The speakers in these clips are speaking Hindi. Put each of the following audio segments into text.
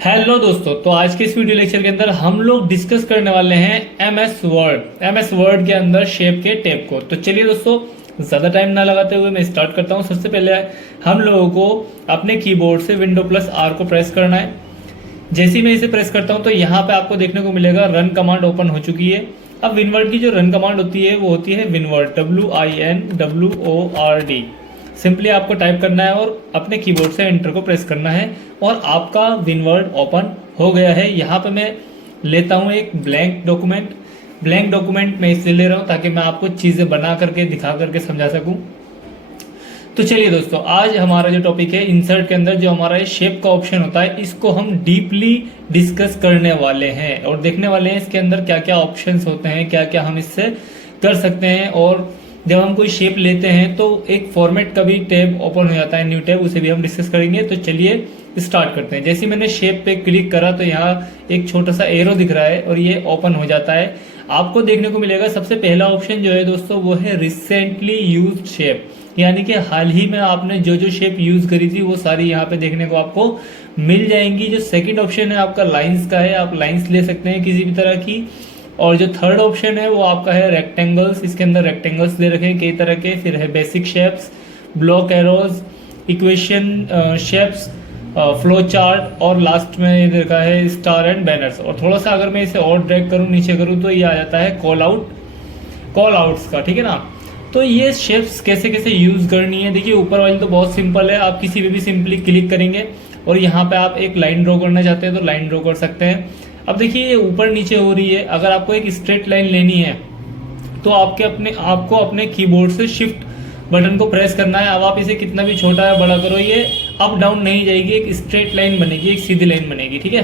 हेलो दोस्तों, तो आज के इस वीडियो लेक्चर के अंदर हम लोग डिस्कस करने वाले हैं एमएस वर्ड के अंदर शेप के टैब को। तो चलिए दोस्तों, ज़्यादा टाइम ना लगाते हुए मैं स्टार्ट करता हूं। सबसे पहले हम लोगों को अपने कीबोर्ड से विंडो प्लस आर को प्रेस करना है। जैसे ही मैं इसे प्रेस करता हूं तो यहाँ पे आपको देखने को मिलेगा रन कमांड ओपन हो चुकी है। अब विनवर्ड की जो रन कमांड होती है वो होती है विनवर्ड, WINWORD। सिंपली आपको टाइप करना है और अपने कीबोर्ड से एंटर को प्रेस करना है और आपका विनवर्ड ओपन हो गया है। यहाँ पे मैं लेता हूँ एक ब्लैंक डॉक्यूमेंट मैं इसलिए ले रहा हूँ ताकि मैं आपको चीज़ें बना करके दिखा करके समझा सकूँ। तो चलिए दोस्तों, आज हमारा जो टॉपिक है इंसर्ट के अंदर जो हमारा शेप का ऑप्शन होता है, इसको हम डीपली डिस्कस करने वाले हैं और देखने वाले हैं इसके अंदर क्या क्या ऑप्शंस होते हैं, क्या क्या हम इससे कर सकते हैं। और जब हम कोई शेप लेते हैं तो एक फॉर्मेट का भी टैब ओपन हो जाता है, न्यू टैब, उसे भी हम डिस्कस करेंगे। तो चलिए स्टार्ट करते हैं। जैसे मैंने शेप पे क्लिक करा तो यहाँ एक छोटा सा एरो दिख रहा है और ये ओपन हो जाता है। आपको देखने को मिलेगा सबसे पहला ऑप्शन जो है दोस्तों वो है रिसेंटली यूज्ड शेप, यानी कि हाल ही में आपने जो जो शेप यूज करी थी वो सारी यहाँ पे देखने को आपको मिल जाएंगी। जो सेकंड ऑप्शन है आपका लाइंस का है, आप लाइंस ले सकते हैं किसी भी तरह की। और जो थर्ड ऑप्शन है वो आपका है रेक्टेंगल्स, इसके अंदर रेक्टेंगल्स दे रखे हैं कई तरह के। फिर है basic shapes, block arrows, equation shapes, flow chart और लास्ट में ये देखा है स्टार एंड बैनर्स। और थोड़ा सा अगर मैं इसे और ड्रैग करूँ नीचे करूँ तो ये आ जाता है कॉल आउट्स का, ठीक है ना। तो ये शेप्स कैसे कैसे यूज करनी है, देखिए ऊपर वाली तो बहुत सिंपल है, आप किसी पे भी सिंपली क्लिक करेंगे और यहाँ पे आप एक लाइन ड्रॉ करना चाहते हैं तो लाइन ड्रॉ कर सकते हैं। अब देखिए ये ऊपर नीचे हो रही है, अगर आपको एक स्ट्रेट लाइन लेनी है तो आपको अपने कीबोर्ड से शिफ्ट बटन को प्रेस करना है। अब आप इसे कितना भी छोटा या बड़ा करो, ये अप डाउन नहीं जाएगी, एक स्ट्रेट लाइन बनेगी, एक सीधी लाइन बनेगी, ठीक है।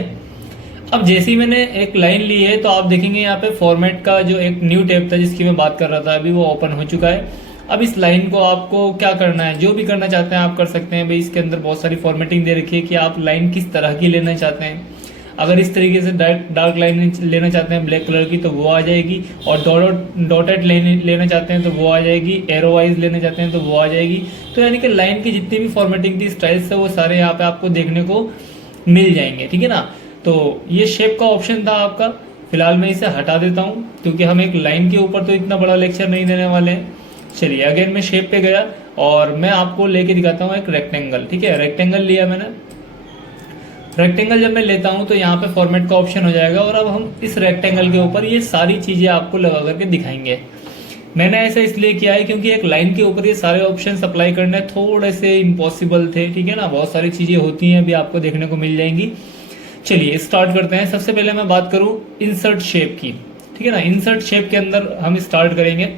अब जैसे ही मैंने एक लाइन ली है तो आप देखेंगे यहाँ पे फॉर्मेट का जो एक न्यू टैब था जिसकी मैं बात कर रहा था अभी, वो ओपन हो चुका है। अब इस लाइन को आपको क्या करना है, जो भी करना चाहते हैं आप कर सकते हैं भाई। इसके अंदर बहुत सारी फॉर्मेटिंग दे रखी है कि आप लाइन किस तरह की लेना चाहते हैं। अगर इस तरीके से डार्क लाइन लेना चाहते हैं ब्लैक कलर की तो वो आ जाएगी, और डॉटेड लाइन लेना चाहते हैं तो वो आ जाएगी, एरो वाइज लेना चाहते हैं तो वो आ जाएगी। तो यानी कि लाइन की जितनी भी फॉर्मेटिंग थी स्टाइल्स है वो सारे यहाँ पे आपको देखने को मिल जाएंगे, ठीक है ना। तो ये शेप का ऑप्शन था आपका। फिलहाल मैं इसे हटा देता हूँ क्योंकि हम एक लाइन के ऊपर तो इतना बड़ा लेक्चर नहीं देने वाले हैं। चलिए अगेन मैं शेप पे गया और मैं आपको लेके दिखाता हूँ एक रेक्टेंगल, ठीक है। रेक्टेंगल लिया मैंने। रेक्टेंगल जब मैं लेता हूं तो यहाँ पे फॉर्मेट का ऑप्शन हो जाएगा और अब हम इस रेक्टेंगल के ऊपर ये सारी चीजें आपको लगा करके दिखाएंगे। मैंने ऐसा इसलिए किया है क्योंकि एक लाइन के ऊपर ये सारे ऑप्शन अप्लाई करने थोड़े से इम्पॉसिबल थे, ठीक है ना। बहुत सारी चीजें होती हैं, अभी आपको देखने को मिल जाएंगी। चलिए स्टार्ट करते हैं। सबसे पहले मैं बात करूं इंसर्ट शेप की, ठीक है ना। इंसर्ट शेप के अंदर हम स्टार्ट करेंगे।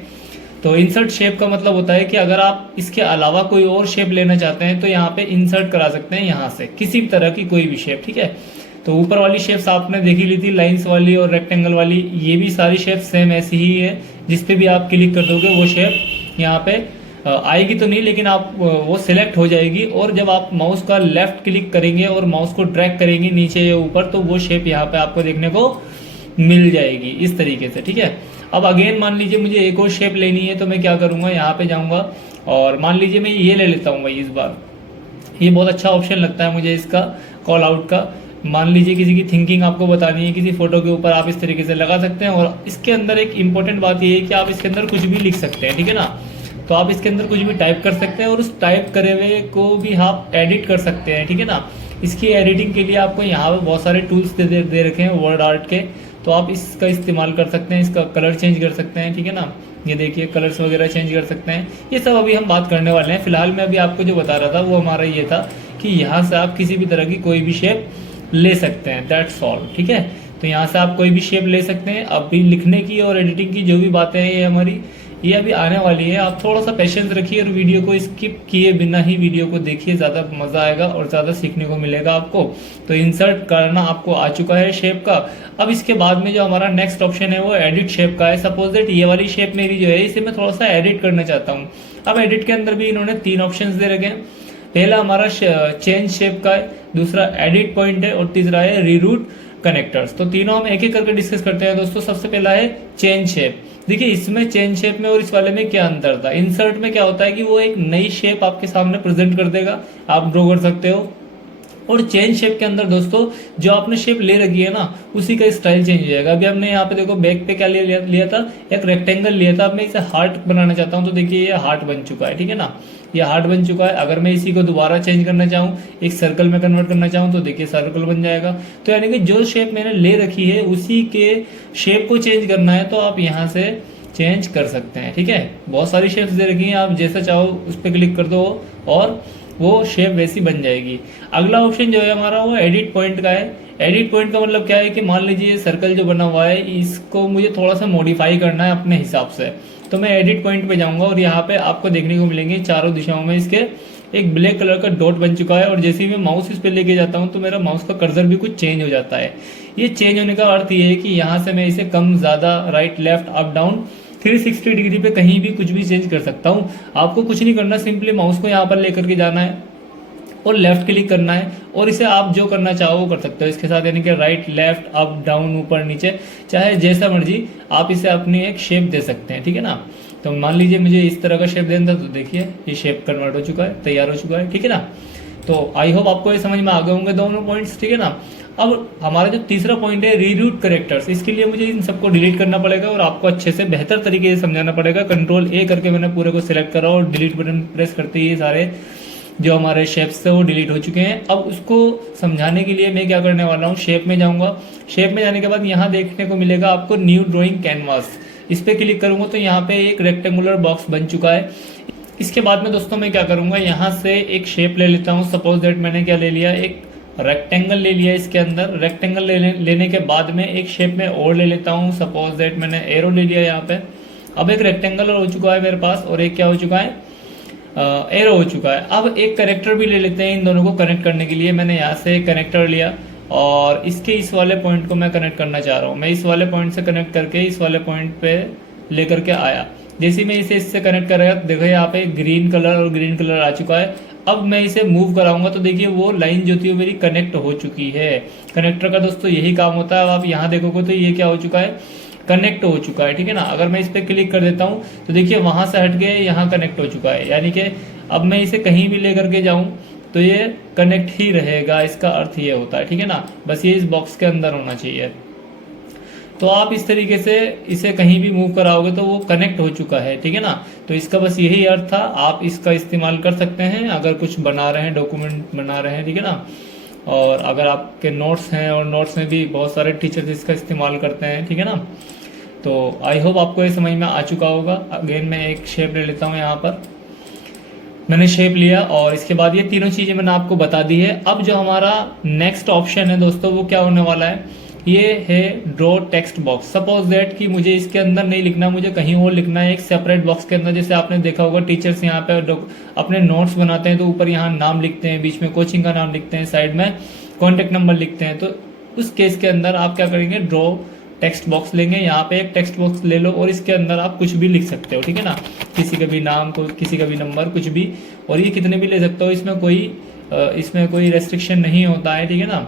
तो इंसर्ट शेप का मतलब होता है कि अगर आप इसके अलावा कोई और शेप लेना चाहते हैं तो यहाँ पे इंसर्ट करा सकते हैं, यहाँ से किसी भी तरह की कोई भी शेप, ठीक है। तो ऊपर वाली शेप्स आपने देखी ली थी, लाइंस वाली और रेक्टेंगल वाली, ये भी सारी शेप सेम ऐसी ही है। जिस पे भी आप क्लिक कर दोगे वो शेप यहाँ पे आएगी तो नहीं, लेकिन आप वो सिलेक्ट हो जाएगी। और जब आप माउस का लेफ्ट क्लिक करेंगे और माउस को ड्रैग करेंगे नीचे या ऊपर तो वो शेप यहाँ पे आपको देखने को मिल जाएगी इस तरीके से, ठीक है। अब अगेन मान लीजिए मुझे एक और शेप लेनी है तो मैं क्या करूंगा, यहाँ पे जाऊंगा और मान लीजिए मैं ये ले लेता हूँ भाई इस बार। ये बहुत अच्छा ऑप्शन लगता है मुझे इसका, कॉल आउट का। मान लीजिए किसी की थिंकिंग आपको बतानी है किसी फोटो के ऊपर, आप इस तरीके से लगा सकते हैं। और इसके अंदर एक इंपॉर्टेंट बात ये है कि आप इसके अंदर कुछ भी लिख सकते हैं, ठीक है ना। तो आप इसके अंदर कुछ भी टाइप कर सकते हैं और उस टाइप करे हुए को भी आप एडिट कर सकते हैं, ठीक है ना। इसकी एडिटिंग के लिए आपको यहाँ पे बहुत सारे टूल्स दे रखे हैं वर्ड आर्ट के, तो आप इसका इस्तेमाल कर सकते हैं। इसका कलर चेंज कर सकते हैं, ठीक है ना। ये देखिए कलर्स वगैरह चेंज कर सकते हैं। ये सब अभी हम बात करने वाले हैं। फिलहाल मैं अभी आपको जो बता रहा था वो हमारा ये था कि यहाँ से आप किसी भी तरह की कोई भी शेप ले सकते हैं, दैट्स ऑल, ठीक है। तो यहाँ से आप कोई भी शेप ले सकते हैं। अभी लिखने की और एडिटिंग की जो भी बातें हैं ये हमारी ये अभी आने वाली है। आप थोड़ा सा पेशेंस रखिए और वीडियो को स्किप किए बिना ही वीडियो को देखिए, ज़्यादा मज़ा आएगा और ज़्यादा सीखने को मिलेगा आपको। तो इंसर्ट करना आपको आ चुका है शेप का। अब इसके बाद में जो हमारा नेक्स्ट ऑप्शन है वो एडिट शेप का है। सपोज दैट ये वाली शेप मेरी जो है इसे मैं थोड़ा सा एडिट करना चाहता हूँ। अब एडिट के अंदर भी इन्होंने 3 ऑप्शन दे रखे हैं। पहला हमारा चेंज शेप का है, दूसरा एडिट पॉइंट है और तीसरा है रीरूट कनेक्टर्स। तो तीनों हम एक एक करके डिस्कस करते हैं दोस्तों। सबसे पहला है चेंज शेप। देखिए इसमें चेंज शेप में और इस वाले में क्या अंतर था। इंसर्ट में क्या होता है कि वो एक नई शेप आपके सामने प्रेजेंट कर देगा, आप ड्रॉ कर सकते हो। और चेंज शेप के अंदर दोस्तों जो आपने शेप ले रखी है ना उसी का स्टाइल चेंज हो जाएगा। अभी हमने यहाँ पे देखो बैक पे क्या लिया था, एक रेक्टेंगल लिया था। अब मैं इसे हार्ट बनाना चाहता हूँ तो देखिए ये हार्ट बन चुका है, ठीक है ना, ये हार्ट बन चुका है। अगर मैं इसी को दोबारा चेंज करना चाहूँ, एक सर्कल में कन्वर्ट करना चाहूँ तो देखिए सर्कल बन जाएगा। तो यानी कि जो शेप मैंने ले रखी है उसी के शेप को चेंज करना है तो आप यहाँ से चेंज कर सकते हैं, ठीक है। बहुत सारी शेप्स दे रखी हैं, आप जैसा चाहो उस पर क्लिक कर दो और वो शेप वैसी बन जाएगी। अगला ऑप्शन जो है हमारा वो एडिट पॉइंट का है। एडिट पॉइंट का मतलब क्या है कि मान लीजिए सर्कल जो बना हुआ है इसको मुझे थोड़ा सा मॉडिफाई करना है अपने हिसाब से, तो मैं एडिट पॉइंट पे जाऊंगा और यहाँ पे आपको देखने को मिलेंगे चारों दिशाओं में इसके एक ब्लैक कलर का डॉट बन चुका है। और जैसे ही मैं माउस इस पे लेके जाता हूँ तो मेरा माउस का कर्सर भी कुछ चेंज हो जाता है। ये चेंज होने का अर्थ ये है कि यहाँ से मैं इसे कम ज़्यादा, right left up down 360 degree पे कहीं भी कुछ भी चेंज कर सकता हूँ। आपको कुछ नहीं करना, सिंपली माउस को यहाँ पर लेकर के जाना है और लेफ्ट क्लिक करना है और इसे आप जो करना चाहो वो कर सकते हो इसके साथ, यानी कि राइट लेफ्ट अप डाउन ऊपर नीचे, चाहे जैसा मर्जी आप इसे अपनी एक शेप दे सकते हैं, ठीक है ना। तो मान लीजिए मुझे इस तरह का शेप देना था तो देखिए ये शेप कन्वर्ट हो चुका है, तैयार हो चुका है, ठीक है ना। तो आई होप आपको ये समझ में आ गए होंगे दोनों पॉइंट्स, ठीक है ना। अब हमारा जो तीसरा पॉइंट है रीरूट करेक्टर्स, इसके लिए मुझे इन सबको डिलीट करना पड़ेगा और आपको अच्छे से बेहतर तरीके से समझाना पड़ेगा। कंट्रोल ए करके मैंने पूरे को सिलेक्ट करा और डिलीट बटन प्रेस करते ही सारे जो हमारे शेप्स थे वो डिलीट हो चुके हैं। अब उसको समझाने के लिए मैं क्या करने वाला हूँ, शेप में जाऊँगा। शेप में जाने के बाद यहाँ देखने को मिलेगा आपको न्यू ड्राइंग कैनवास, इस पर क्लिक करूँगा तो यहाँ पे एक रेक्टेंगुलर बॉक्स बन चुका है। इसके बाद में दोस्तों मैं क्या करूँगा, यहाँ से एक शेप ले लेता हूँ। सपोज दैट मैंने क्या ले लिया, एक रेक्टेंगल ले लिया। इसके अंदर रेक्टेंगल लेने के बाद में एक शेप में और ले लेता हूँ। सपोज दैट मैंने एरो ले लिया यहाँ पे। अब एक रेक्टेंगल हो चुका है मेरे पास और एक क्या हो चुका है, एरो हो चुका है। अब एक कनेक्टर भी ले लेते हैं इन दोनों को कनेक्ट करने के लिए। मैंने यहाँ से कनेक्टर लिया और इसके इस वाले पॉइंट को मैं कनेक्ट करना चाह रहा हूँ। मैं इस वाले पॉइंट से कनेक्ट करके इस वाले पॉइंट पे लेकर के आया। जैसे मैं इसे इससे कनेक्ट करेगा देखो यहाँ पे ग्रीन कलर और ग्रीन कलर आ चुका है। अब मैं इसे मूव कराऊंगा तो देखिए वो लाइन जो थी वो मेरी कनेक्ट हो चुकी है। कनेक्टर का दोस्तों यही काम होता है। अब आप यहाँ देखोगे तो ये क्या हो चुका है, कनेक्ट हो चुका है, ठीक है ना। अगर मैं इस पर क्लिक कर देता हूँ तो देखिए वहां से हट के यहाँ कनेक्ट हो चुका है, यानी कि अब मैं इसे कहीं भी लेकर के जाऊँ तो ये कनेक्ट ही रहेगा। इसका अर्थ ये होता है, ठीक है ना। बस ये इस बॉक्स के अंदर होना चाहिए। तो आप इस तरीके से इसे कहीं भी मूव कराओगे तो वो कनेक्ट हो चुका है, ठीक है ना। तो इसका बस यही अर्थ था। आप इसका इस्तेमाल कर सकते हैं अगर कुछ बना रहे हैं, डॉक्यूमेंट बना रहे हैं, ठीक है ना। और अगर आपके नोट्स हैं और नोट्स में भी बहुत सारे टीचर्स इसका इस्तेमाल करते हैं, ठीक है ना। तो आई होप आपको ये समझ में आ चुका होगा। अगेन मैं एक शेप ले लेता हूँ। यहाँ पर मैंने शेप लिया और इसके बाद ये तीनों चीज़ें मैंने आपको बता दी है। अब जो हमारा नेक्स्ट ऑप्शन है दोस्तों वो क्या होने वाला है, ये है draw text box. Suppose that कि मुझे इसके अंदर नहीं लिखना, मुझे कहीं और लिखना है एक सेपरेट बॉक्स के अंदर। जैसे आपने देखा होगा टीचर्स यहाँ पे अपने नोट्स बनाते हैं तो ऊपर यहाँ नाम लिखते हैं, बीच में कोचिंग का नाम लिखते हैं, साइड में कॉन्टेक्ट नंबर लिखते हैं। तो उस केस के अंदर आप क्या करेंगे, ड्रॉ टेक्स्ट बॉक्स लेंगे। यहाँ पे एक टेक्स्ट बॉक्स ले लो और इसके अंदर आप कुछ भी लिख सकते हो, ठीक है ना। किसी का भी नाम, किसी का भी नंबर, कुछ भी। और ये कितने भी ले सकते हो, इसमें कोई रेस्ट्रिक्शन नहीं होता है, ठीक है ना।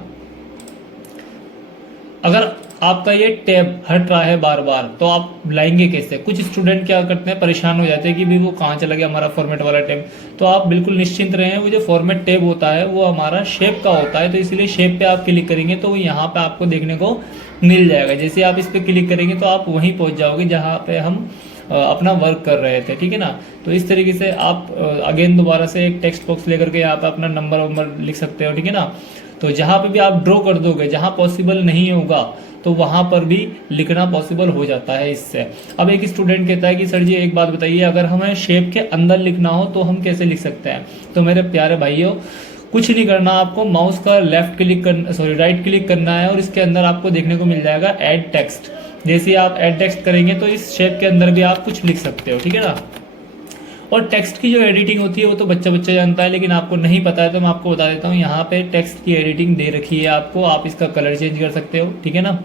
अगर आपका ये टैब हट रहा है बार बार तो आप लाएंगे कैसे। कुछ स्टूडेंट क्या करते हैं, परेशान हो जाते हैं कि भाई वो कहाँ चला गया हमारा फॉर्मेट वाला टैब। तो आप बिल्कुल निश्चिंत रहें, वो जो फॉर्मेट टैब होता है वो हमारा शेप का होता है। तो इसलिए शेप पे आप क्लिक करेंगे तो यहाँ पे आपको देखने को मिल जाएगा। जैसे आप इस पर क्लिक करेंगे तो आप वहीं पहुँच जाओगे जहाँ पे हम अपना वर्क कर रहे थे, ठीक है ना। तो इस तरीके से आप अगेन दोबारा से एक टेक्स्ट बॉक्स लेकर के यहाँ पे अपना नंबर वंबर लिख सकते हो, ठीक है ना। तो जहाँ पे भी आप ड्रॉ कर दोगे, जहाँ पॉसिबल नहीं होगा तो वहाँ पर भी लिखना पॉसिबल हो जाता है इससे। अब एक स्टूडेंट कहता है कि सर जी एक बात बताइए, अगर हमें शेप के अंदर लिखना हो तो हम कैसे लिख सकते हैं। तो मेरे प्यारे भाइयों, कुछ नहीं करना, आपको माउस का राइट क्लिक करना है और इसके अंदर आपको देखने को मिल जाएगा ऐड टेक्स्ट। जैसे आप ऐड टेक्स्ट करेंगे तो इस शेप के अंदर भी आप कुछ लिख सकते हो, ठीक है ना। और टेक्स्ट की जो एडिटिंग होती है वो तो बच्चा जानता है, लेकिन आपको नहीं पता है तो मैं आपको बता देता हूँ। यहाँ पे टेक्स्ट की एडिटिंग दे रखी है आपको, आप इसका कलर चेंज कर सकते हो, ठीक है ना,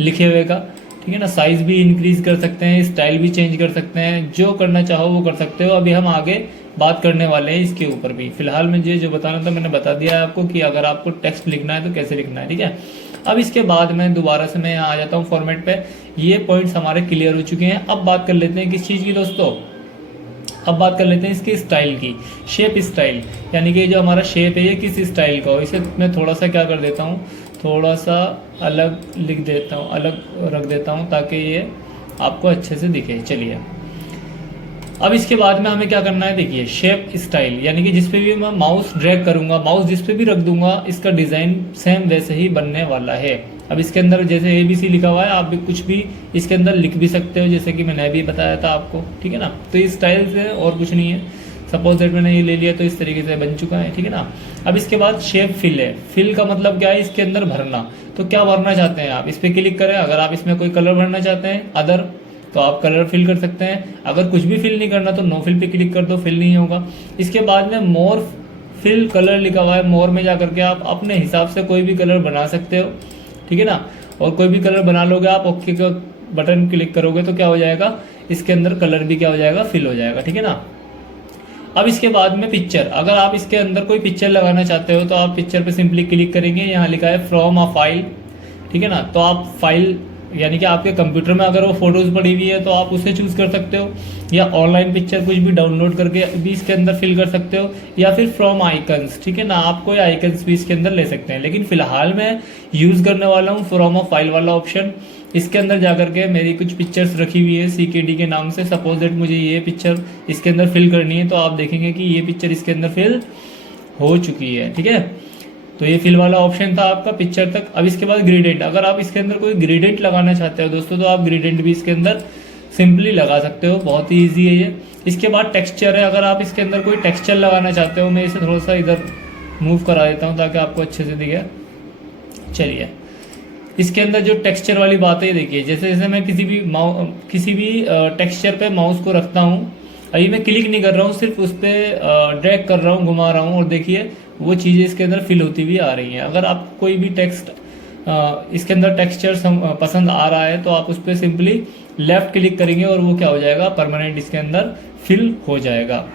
लिखे हुए का, ठीक है ना। साइज भी इंक्रीज कर सकते हैं, स्टाइल भी चेंज कर सकते हैं, जो करना चाहो वो कर सकते हो। अभी हम आगे बात करने वाले हैं इसके ऊपर भी। फिलहाल मुझे जो बताना था मैंने बता दिया है आपको कि अगर आपको टेक्स्ट लिखना है तो कैसे लिखना है, ठीक है। अब इसके बाद मैं दोबारा से मैं आ जाता हूँ फॉर्मेट पे। ये पॉइंट्स हमारे क्लियर हो चुके हैं। अब बात कर लेते हैं किस चीज़ की दोस्तों, अब बात कर लेते हैं इसकी स्टाइल की, शेप स्टाइल, यानी कि जो हमारा शेप है ये किस स्टाइल का हो। इसे मैं थोड़ा सा क्या कर देता हूँ, थोड़ा सा अलग लिख देता हूँ, अलग रख देता हूँ ताकि ये आपको अच्छे से दिखे। चलिए अब इसके बाद में हमें क्या करना है, देखिए शेप स्टाइल, यानी कि जिस पे भी मैं माउस ड्रैग करूंगा, माउस जिस पे भी रख दूंगा, इसका डिज़ाइन सेम वैसे ही बनने वाला है। अब इसके अंदर जैसे ABC लिखा हुआ है, आप भी कुछ भी इसके अंदर लिख भी सकते हो, जैसे कि मैंने अभी बताया था आपको, ठीक है ना। तो ये स्टाइल से और कुछ नहीं है। सपोज दैट मैंने ये ले लिया तो इस तरीके से बन चुका है, ठीक है ना। अब इसके बाद शेप फिल है। फिल का मतलब क्या है, इसके अंदर भरना। तो क्या भरना चाहते हैं आप, इस पर क्लिक करें। अगर आप इसमें कोई कलर भरना चाहते हैं अदर, तो आप कलर फिल कर सकते हैं। अगर कुछ भी फिल नहीं करना तो नो फिल पे क्लिक कर दो, फिल नहीं होगा। इसके बाद में मोर फिल कलर लिखा हुआ है, मोर में जा करके आप अपने हिसाब से कोई भी कलर बना सकते हो, ठीक है ना। और कोई भी कलर बना लोगे आप, ओके का बटन क्लिक करोगे तो क्या हो जाएगा, इसके अंदर कलर भी क्या हो जाएगा, फिल हो जाएगा, ठीक है ना। अब इसके बाद में पिक्चर, अगर आप इसके अंदर कोई पिक्चर लगाना चाहते हो तो आप पिक्चर पे सिंपली क्लिक करेंगे। यहाँ लिखा है फ्रॉम अ फाइल, ठीक है ना। तो आप फाइल यानी कि आपके कंप्यूटर में अगर वो फोटोज़ पड़ी हुई है तो आप उसे चूज़ कर सकते हो, या ऑनलाइन पिक्चर कुछ भी डाउनलोड करके भी इसके अंदर फिल कर सकते हो, या फिर फ्रॉम आइकन्स, ठीक है ना। आप कोई आइकन्स भी इसके अंदर ले सकते हैं। लेकिन फिलहाल मैं यूज़ करने वाला हूँ फ्रॉम अ फाइल वाला ऑप्शन। इसके अंदर जा करके मेरी कुछ पिक्चर्स रखी हुई है CKD के नाम से। सपोज दैट मुझे ये पिक्चर इसके अंदर फिल करनी है, तो आप देखेंगे कि ये पिक्चर इसके अंदर फिल हो चुकी है, ठीक है। तो ये फिल वाला ऑप्शन था आपका पिक्चर तक। अब इसके बाद ग्रेडेंट, अगर आप इसके अंदर कोई ग्रेडेंट लगाना चाहते हो दोस्तों, तो आप ग्रेडेंट भी इसके अंदर सिंपली लगा सकते हो, बहुत ही ईजी है ये। इसके बाद टेक्सचर है, अगर आप इसके अंदर कोई टेक्सचर लगाना चाहते हो, मैं इसे थोड़ा सा इधर मूव करा देता हूँ ताकि आपको अच्छे से दिखे। चलिए इसके अंदर जो टेक्सचर वाली बात है, देखिए जैसे जैसे मैं किसी भी टेक्सचर पे माउस को रखता हूँ, अभी मैं क्लिक नहीं कर रहा हूँ, सिर्फ उस पर ड्रैग कर रहा हूँ, घुमा रहा हूँ, और देखिए वो चीज़ें इसके अंदर फिल होती हुई आ रही हैं। अगर आप कोई भी टेक्स्ट इसके अंदर टेक्सचर पसंद आ रहा है तो आप उस पर सिंपली लेफ्ट क्लिक करेंगे और वो क्या हो जाएगा, परमानेंट इसके अंदर फिल हो जाएगा।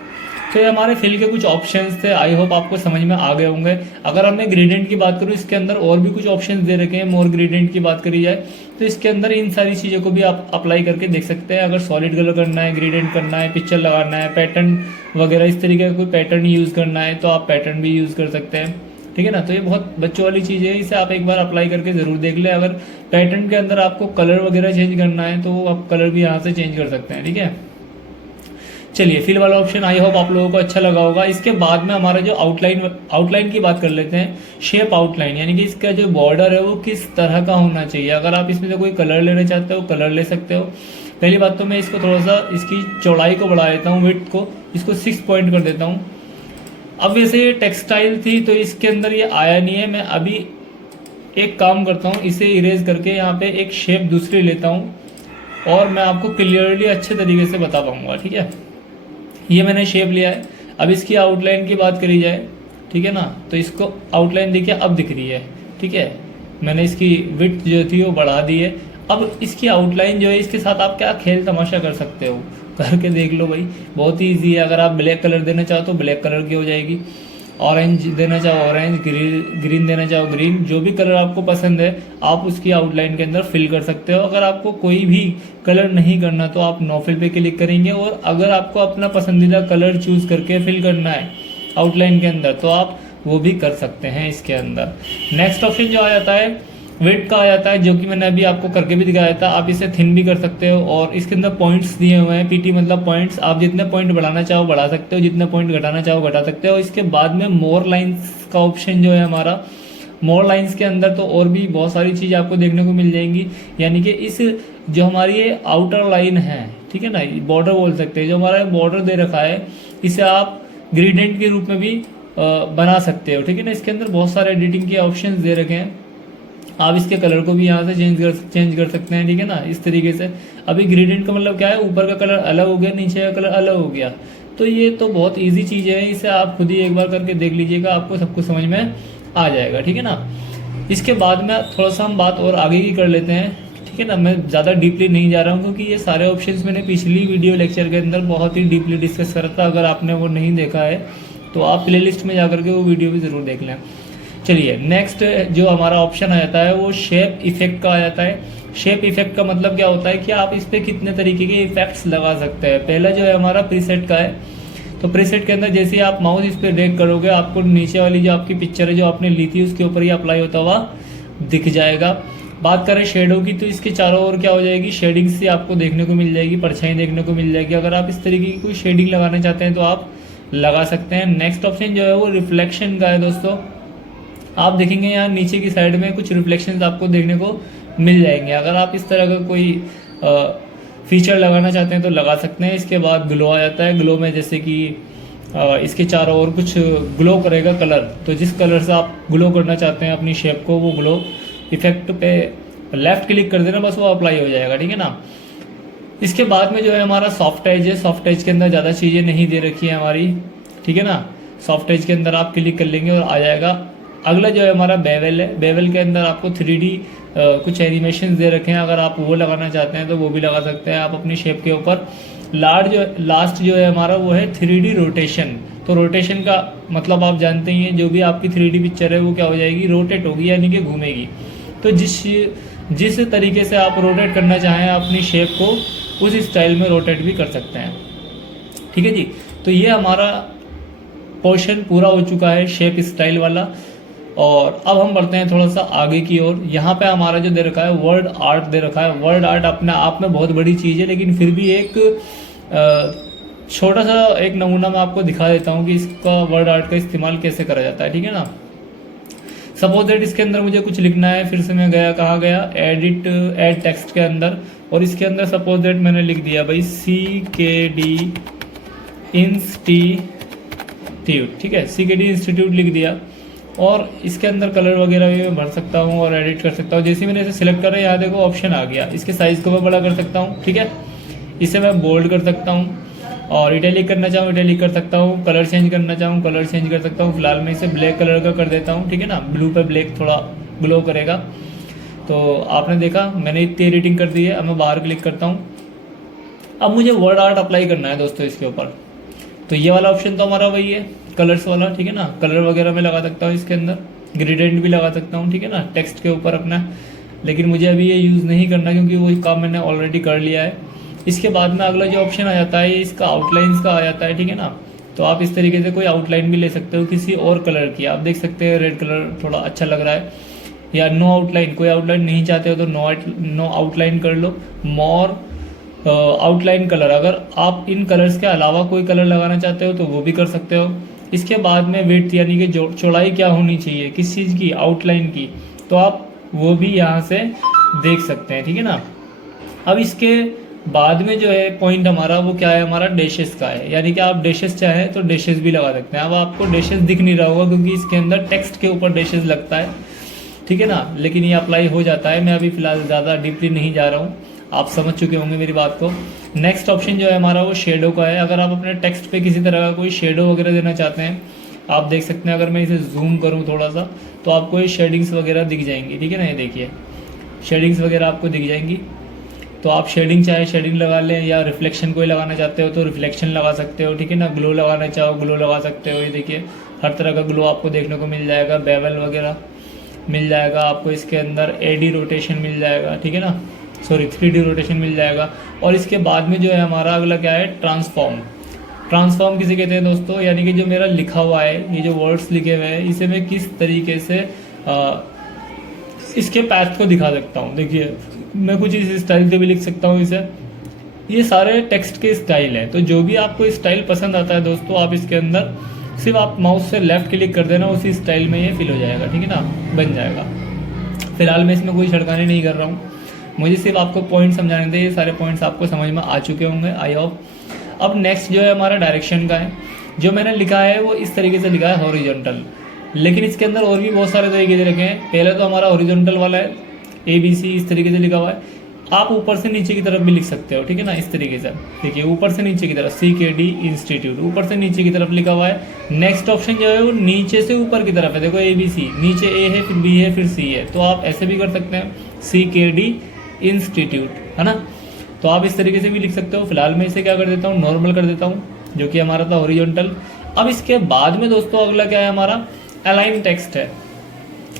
तो ये हमारे फिल के कुछ ऑप्शंस थे, आई होप आपको समझ में आ गए होंगे। अगर मैं ग्रेडिएंट की बात करूँ, इसके अंदर और भी कुछ ऑप्शंस दे रखे हैं। मोर ग्रेडिएंट की बात करी जाए तो इसके अंदर इन सारी चीज़ों को भी आप अप्लाई करके देख सकते हैं। अगर सॉलिड कलर करना है, ग्रेडिएंट करना है, पिक्चर लगाना है, पैटर्न वगैरह इस तरीके का कोई पैटर्न यूज़ करना है तो आप पैटर्न भी यूज़ कर सकते हैं, ठीक है ना। तो ये बहुत बच्चों वाली चीज़ है, इसे आप एक बार अप्लाई करके ज़रूर देख लें। अगर पैटर्न के अंदर आपको कलर वगैरह चेंज करना है तो आप कलर भी यहाँ से चेंज कर सकते हैं, ठीक है। चलिए फिल वाला ऑप्शन आई होप आप लोगों को अच्छा लगा होगा। इसके बाद में हमारा जो आउटलाइन की बात कर लेते हैं। शेप आउटलाइन, यानी कि इसका जो बॉर्डर है वो किस तरह का होना चाहिए। अगर आप इसमें से कोई कलर लेना चाहते हो, कलर ले सकते हो। पहली बात तो मैं इसको थोड़ा सा इसकी चौड़ाई को बढ़ा देता हूँ, विड्थ को इसको 6 पॉइंट कर देता हूँ। अब वैसे ये टेक्सटाइल थी तो इसके अंदर ये आया नहीं है। मैं अभी एक काम करता हूँ, इसे इरेज करके यहाँ पे एक शेप दूसरी लेता हूँ और मैं आपको क्लियरली अच्छे तरीके से बता पाऊँगा, ठीक है। ये मैंने शेप लिया है। अब इसकी आउटलाइन की बात करी जाए, ठीक है ना, तो इसको आउटलाइन देखिए अब दिख रही है, ठीक है। मैंने इसकी विड्थ जो थी वो बढ़ा दी है। अब इसकी आउटलाइन जो है, इसके साथ आप क्या खेल तमाशा कर सकते हो, करके देख लो भाई, बहुत ही ईजी है। अगर आप ब्लैक कलर देना चाहो तो ब्लैक कलर की हो जाएगी, ऑरेंज देना चाहो ऑरेंज, ग्रीन देना चाहो ग्रीन, जो भी कलर आपको पसंद है आप उसकी आउटलाइन के अंदर फिल कर सकते हो। अगर आपको कोई भी कलर नहीं करना तो आप नो फिल पे क्लिक करेंगे, और अगर आपको अपना पसंदीदा कलर चूज़ करके फिल करना है आउटलाइन के अंदर तो आप वो भी कर सकते हैं इसके अंदर। नेक्स्ट ऑप्शन जो आ जाता है वेट का आ जाता है, जो कि मैंने अभी आपको करके भी दिखाया था। आप इसे थिन भी कर सकते हो, और इसके अंदर पॉइंट्स दिए हुए हैं। PT मतलब पॉइंट्स, आप जितने पॉइंट बढ़ाना चाहो बढ़ा सकते हो, जितने पॉइंट घटाना चाहो घटा सकते हो। इसके बाद में मोर लाइंस का ऑप्शन जो है हमारा, मोर लाइंस के अंदर तो और भी बहुत सारी चीज़ आपको देखने को मिल जाएंगी। यानी कि इस जो हमारी ये आउटर लाइन है, ठीक है ना, बॉर्डर बोल सकते हैं, जो हमारा बॉर्डर दे रखा है इसे आप ग्रेडिएंट के रूप में भी बना सकते हो, ठीक है ना। इसके अंदर बहुत सारे एडिटिंग के ऑप्शंस दे रखे हैं। आप इसके कलर को भी यहाँ से चेंज कर सकते हैं, ठीक है ना, इस तरीके से। अभी ग्रेडिएंट का मतलब क्या है, ऊपर का कलर अलग हो गया, नीचे का कलर अलग हो गया। तो ये तो बहुत इजी चीज़ है, इसे आप खुद ही एक बार करके देख लीजिएगा, आपको सब कुछ समझ में आ जाएगा, ठीक है ना। इसके बाद में थोड़ा सा हम बात और आगे की कर लेते हैं, ठीक है ना। मैं ज़्यादा डीपली नहीं जा रहा हूँ क्योंकि ये सारे ऑप्शंस मैंने पिछली वीडियो लेक्चर के अंदर बहुत ही डीपली डिस्कस करा था। अगर आपने वो नहीं देखा है तो आप प्लेलिस्ट में जा करके वो वीडियो भी ज़रूर देख लें। चलिए नेक्स्ट जो हमारा ऑप्शन आ जाता है वो शेप इफेक्ट का आ जाता है। शेप इफेक्ट का मतलब क्या होता है कि आप इस पर कितने तरीके के इफेक्ट्स लगा सकते हैं। पहला जो है हमारा प्रीसेट का है। तो प्रीसेट के अंदर जैसे ही आप माउस इस पर ड्रैग करोगे आपको नीचे वाली जो आपकी पिक्चर है जो आपने ली थी उसके ऊपर ही अप्लाई होता हुआ दिख जाएगा। बात करें शेडो की तो इसके चारों ओर क्या हो जाएगी, शेडिंग से आपको देखने को मिल जाएगी, परछाई देखने को मिल जाएगी। अगर आप इस तरीके की कोई शेडिंग लगाना चाहते हैं तो आप लगा सकते हैं। नेक्स्ट ऑप्शन जो है वो रिफ्लेक्शन का है दोस्तों। आप देखेंगे यहाँ नीचे की साइड में कुछ रिफ्लेक्शंस आपको देखने को मिल जाएंगे। अगर आप इस तरह का कोई फीचर लगाना चाहते हैं तो लगा सकते हैं। इसके बाद ग्लो आ जाता है। ग्लो में जैसे कि इसके चारों ओर कुछ ग्लो करेगा कलर, तो जिस कलर से आप ग्लो करना चाहते हैं अपनी शेप को वो ग्लो इफेक्ट पे लेफ्ट क्लिक कर देना, बस वो अप्लाई हो जाएगा, ठीक है ना। इसके बाद में जो है हमारा सॉफ्ट एज है। सॉफ्ट एज के अंदर ज़्यादा चीज़ें नहीं दे रखी है हमारी, ठीक है ना। सॉफ्ट एज के अंदर आप क्लिक कर लेंगे और आ जाएगा। अगला जो है हमारा बेवल है। बेवल के अंदर आपको 3D कुछ एनिमेशन दे रखे हैं, अगर आप वो लगाना चाहते हैं तो वो भी लगा सकते हैं आप अपनी शेप के ऊपर। लास्ट जो है हमारा वो है 3D रोटेशन। तो रोटेशन का मतलब आप जानते ही हैं, जो भी आपकी 3D पिक्चर है वो क्या हो जाएगी, रोटेट होगी, यानी कि घूमेगी। तो जिस तरीके से आप रोटेट करना चाहें अपनी शेप को उस स्टाइल में रोटेट भी कर सकते हैं, ठीक है जी। तो ये हमारा पोर्शन पूरा हो चुका है शेप स्टाइल वाला। और अब हम बढ़ते हैं थोड़ा सा आगे की ओर। यहाँ पे हमारा जो दे रखा है वर्ड आर्ट दे रखा है। वर्ड आर्ट अपने आप में बहुत बड़ी चीज़ है, लेकिन फिर भी एक छोटा सा एक नमूना मैं आपको दिखा देता हूँ कि इसका वर्ड आर्ट का इस्तेमाल कैसे करा जाता है, ठीक है ना। सपोज दैट इसके अंदर मुझे कुछ लिखना है, फिर से मैं गया, कहाँ गया, ऐड टेक्स्ट के अंदर, और इसके अंदर सपोज दैट मैंने लिख दिया भाई CKD इंस्टीट्यूट, ठीक है, CKD इंस्टीट्यूट लिख दिया। और इसके अंदर कलर वगैरह भी मैं भर सकता हूँ और एडिट कर सकता हूँ। जैसे ही मैंने इसे सिलेक्ट करा, यहाँ देखो ऑप्शन आ गया। इसके साइज़ को मैं बड़ा कर सकता हूँ, ठीक है। इसे मैं बोल्ड कर सकता हूँ, और इटैलिक करना चाहूँ इटैलिक कर सकता हूँ, कलर चेंज करना चाहूँ कलर चेंज कर सकता हूँ। फिलहाल मैं इसे ब्लैक कलर का कर देता हूँ, ठीक है ना। ब्लू पे ब्लैक थोड़ा ग्लो करेगा। तो आपने देखा मैंने इतनी एडिटिंग कर दी है। अब मैं बाहर क्लिक करता हूँ। अब मुझे वर्ड आर्ट अप्लाई करना है दोस्तों इसके ऊपर। तो ये वाला ऑप्शन तो हमारा वही है, कलर्स वाला, ठीक है ना। कलर वगैरह मैं लगा सकता हूँ इसके अंदर, ग्रेडिएंट भी लगा सकता हूँ, ठीक है ना, टेक्स्ट के ऊपर अपना। लेकिन मुझे अभी ये यूज़ नहीं करना क्योंकि वो काम मैंने ऑलरेडी कर लिया है। इसके बाद में अगला जो ऑप्शन आ जाता है इसका आउटलाइंस का आ जाता है, ठीक है ना। तो आप इस तरीके से कोई आउटलाइन भी ले सकते हो किसी और कलर की। आप देख सकते हैं रेड कलर थोड़ा अच्छा लग रहा है। या नो आउटलाइन, कोई आउटलाइन नहीं चाहते हो तो नो आउटलाइन कर लो। मोर आउटलाइन कलर, अगर आप इन कलर्स के अलावा कोई कलर लगाना चाहते हो तो वो भी कर सकते हो। इसके बाद में विड्थ यानी कि चौड़ाई क्या होनी चाहिए किस चीज़ की, आउटलाइन की, तो आप वो भी यहाँ से देख सकते हैं, ठीक है ना। अब इसके बाद में जो है पॉइंट हमारा वो क्या है, हमारा डैशेस का है। यानी कि आप डैशेस चाहें तो डैशेस भी लगा सकते हैं। अब आपको डैशेस दिख नहीं रहा होगा क्योंकि इसके अंदर टेक्स्ट के ऊपर डैशेस लगता है, ठीक है ना, लेकिन ये अप्लाई हो जाता है। मैं अभी फिलहाल ज़्यादा डीपली नहीं जा रहा हूँ, आप समझ चुके होंगे मेरी बात को। नेक्स्ट ऑप्शन जो है हमारा वो शेडो का है। अगर आप अपने टेक्स्ट पे किसी तरह का कोई शेडो वगैरह देना चाहते हैं, आप देख सकते हैं। अगर मैं इसे जूम करूँ थोड़ा सा तो आपको ये शेडिंग्स वगैरह दिख जाएंगी, ठीक है ना। ये देखिए शेडिंग्स वगैरह आपको दिख जाएंगी। तो आप शेडिंग चाहे शेडिंग लगा लें, या रिफ्लेक्शन कोई लगाना चाहते हो तो रिफ्लेक्शन लगा सकते हो, ठीक है ना। ग्लो लगाना चाहो ग्लो लगा सकते हो। ये देखिए हर तरह का ग्लो आपको देखने को मिल जाएगा। बेवल वगैरह मिल जाएगा आपको इसके अंदर। AD रोटेशन मिल जाएगा, ठीक है ना, सॉरी 3D रोटेशन मिल जाएगा। और इसके बाद में जो है हमारा अगला क्या है, ट्रांसफॉर्म। ट्रांसफॉर्म किसे कहते हैं दोस्तों, यानी कि जो मेरा लिखा हुआ है, ये जो वर्ड्स लिखे हुए हैं, इसे मैं किस तरीके से इसके पैथ को दिखा सकता हूँ। देखिए मैं कुछ इस स्टाइल से भी लिख सकता हूँ इसे। ये सारे टेक्स्ट के स्टाइल है। तो जो भी आपको स्टाइल पसंद आता है दोस्तों, आप इसके अंदर सिर्फ आप माउस से लेफ्ट क्लिक कर देना, उसी स्टाइल में ये फिल हो जाएगा, ठीक है ना, बन जाएगा। फिलहाल मैं इसमें कोई छिड़काने नहीं कर रहा हूँ, मुझे सिर्फ आपको पॉइंट समझाने थे। ये सारे पॉइंट्स आपको समझ में आ चुके होंगे, आई होप। अब नेक्स्ट जो है हमारा डायरेक्शन का है। जो मैंने लिखा है वो इस तरीके से लिखा है हॉरिजॉन्टल, लेकिन इसके अंदर और भी बहुत सारे तरीके से रखे हैं। पहले तो हमारा हॉरिजॉन्टल वाला है, ABC इस तरीके से लिखा हुआ है। आप ऊपर से नीचे की तरफ भी लिख सकते हो, ठीक है ना, इस तरीके से। देखिए ऊपर से नीचे की तरफ CKD इंस्टीट्यूट, ऊपर से नीचे की तरफ लिखा हुआ है। नेक्स्ट ऑप्शन जो है वो नीचे से ऊपर की तरफ है। देखो ABC, नीचे A है, फिर B है, फिर C है। तो आप ऐसे भी कर सकते हैं, CKD इंस्टीट्यूट, है ना। तो आप इस तरीके से भी लिख सकते हो। फिलहाल मैं इसे क्या कर देता हूँ, नॉर्मल कर देता हूँ, जो कि हमारा था हॉरिजॉन्टल। अब इसके बाद में दोस्तों अगला क्या है हमारा, अलाइन टेक्स्ट है।